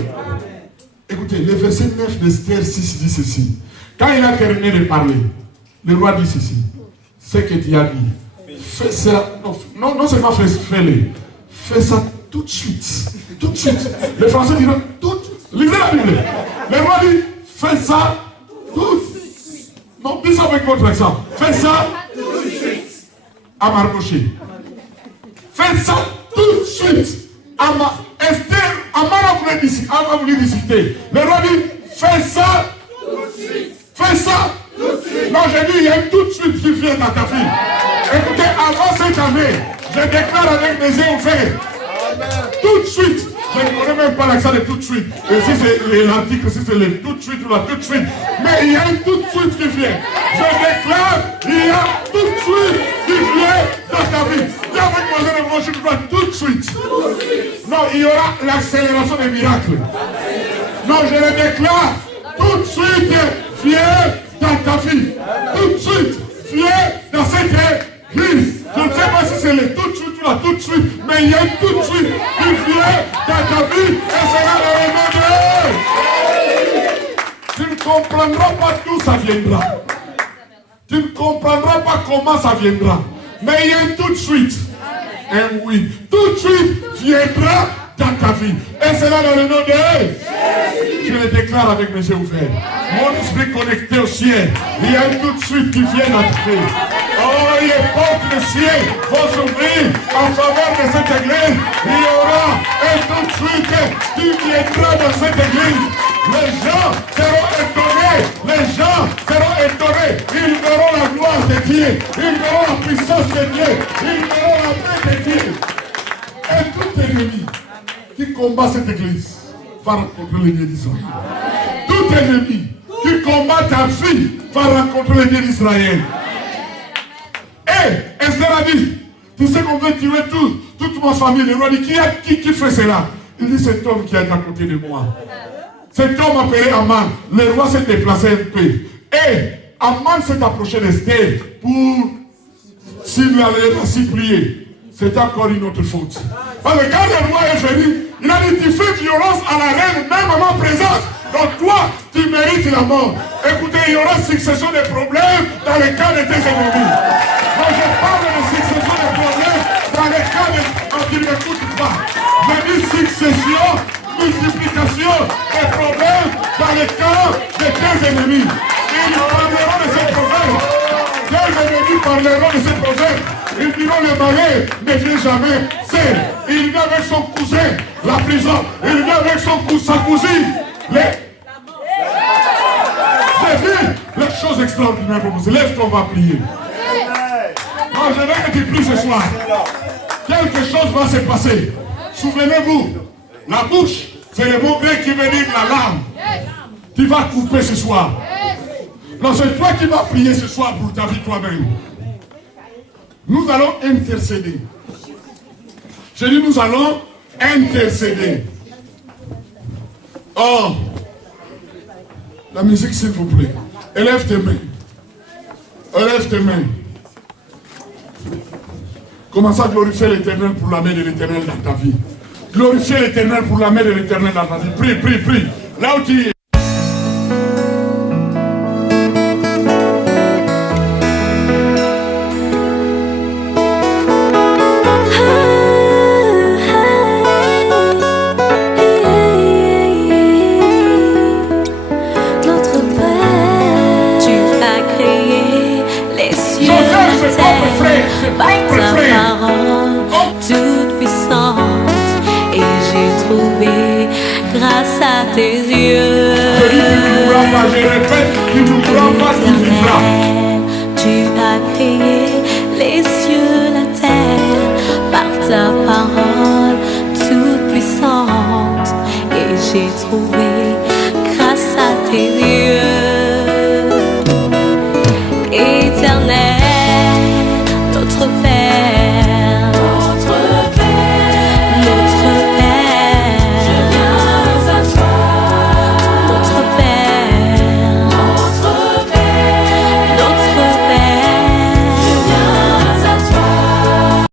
Écoutez, le verset 9 d'Esther 6 dit ceci. Quand il a terminé de parler, le roi dit ceci. Ce que tu as dit, fais ça. Non seulement fais-le. Fais ça tout de suite. Tout de suite. Les Français disent tout. Lisez la Bible. Le roi dit, fais ça tout de suite. Non, dis ça avec votre accent. Fais ça tout de suite. À Mardoché. Fais ça tout de suite. Esther, Aman a voulu discuter. Le roi dit, fais ça tout de suite. Fais ça tout de suite. Non, j'ai dit, il y a un tout de suite qui vient dans ta vie. Écoutez, avant cette année, je déclare avec mes yeux ouverts. Tout de suite. Je ne connais même pas l'accent de tout de suite. Et si c'est l'antique, si c'est le tout de suite ou la tout de suite. Mais il y a un tout de suite qui vient. Je déclare, il y a tout de suite qui vient dans ta vie. Viens avec moi, je dois tout de suite. Non, il y aura l'accélération des miracles. Non, je le déclare, tout de suite, viens dans ta vie. Tout de suite, viens dans cette église. Je ne sais pas si c'est le tout de suite ou la tout de suite, mais il y a tout de suite qui vient dans ta vie et sera le remède. Tu ne comprendras pas d'où ça viendra. Tu ne comprendras pas comment ça viendra. Mais il y a un tout de suite. Et oui, tout de suite viendra dans ta vie. Et c'est là dans le nom de Jésus. Je le déclare avec mes yeux ouverts. Mon esprit connecté au ciel. Il y a un tout de suite qui vient dans ta vie. Oh, les portes du ciel vont s'ouvrir en faveur de cette église. Il y aura un tout de suite qui viendra dans cette église. Les gens seront étonnés. Les gens seront étonnés. Ils verront la gloire de Dieu. Ils verront la puissance de Dieu. Ils verront la paix de Dieu. Et tout ennemi qui combat cette église va rencontrer le Dieu d'Israël. Tout ennemi qui combat ta vie va rencontrer le Dieu d'Israël. Et Esther a dit, tu sais qu'on veut tuer toute ma famille. Le roi dit, qui fait cela? Il dit, cet homme qui est à côté de moi. Cet homme appelé Aman. Le roi s'est déplacé un peu. Et Aman s'est approché d'Esther pour s'il allait la supplier. C'est encore une autre faute. Parce que quand le roi est venu, il a dit, tu fais violence à la reine, même à ma présence. Donc toi, tu mérites la mort. Écoutez, il y aura succession de problèmes dans le cas de tes ennemis. Quand je parle de succession de problèmes dans le cas de... quand tu ne m'écoutes pas. Je dis succession, multiplication des problèmes dans le cas de tes ennemis. Ils parleront de ces problèmes. Tes ennemis parleront de ces problèmes. Ils diront le malheur ne vient jamais seul. Il vient avec son cousin, la prison. Il vient avec sa cousine. J'ai vu les choses extraordinaires pour vous. Lève-toi, on va prier. Non, je veux que tu pries ce soir. Quelque chose va se passer. Souvenez-vous, la bouche, c'est le mot grec qui veut dire la lame. Tu vas couper ce soir. Non, c'est toi qui vas prier ce soir pour ta vie toi-même. Nous allons intercéder. Je dis nous allons intercéder. Oh, la musique s'il vous plaît. Élève tes mains. Élève tes mains. Commence à glorifier l'Éternel pour la main de l'Éternel dans ta vie. Glorifier l'Éternel pour la main de l'Éternel dans ta vie. Prie, prie, prie. Là où tu es. Grâce à tes yeux. créé les cieux, la terre, par ta parole toute puissante. Et j'ai trouvé grâce à tes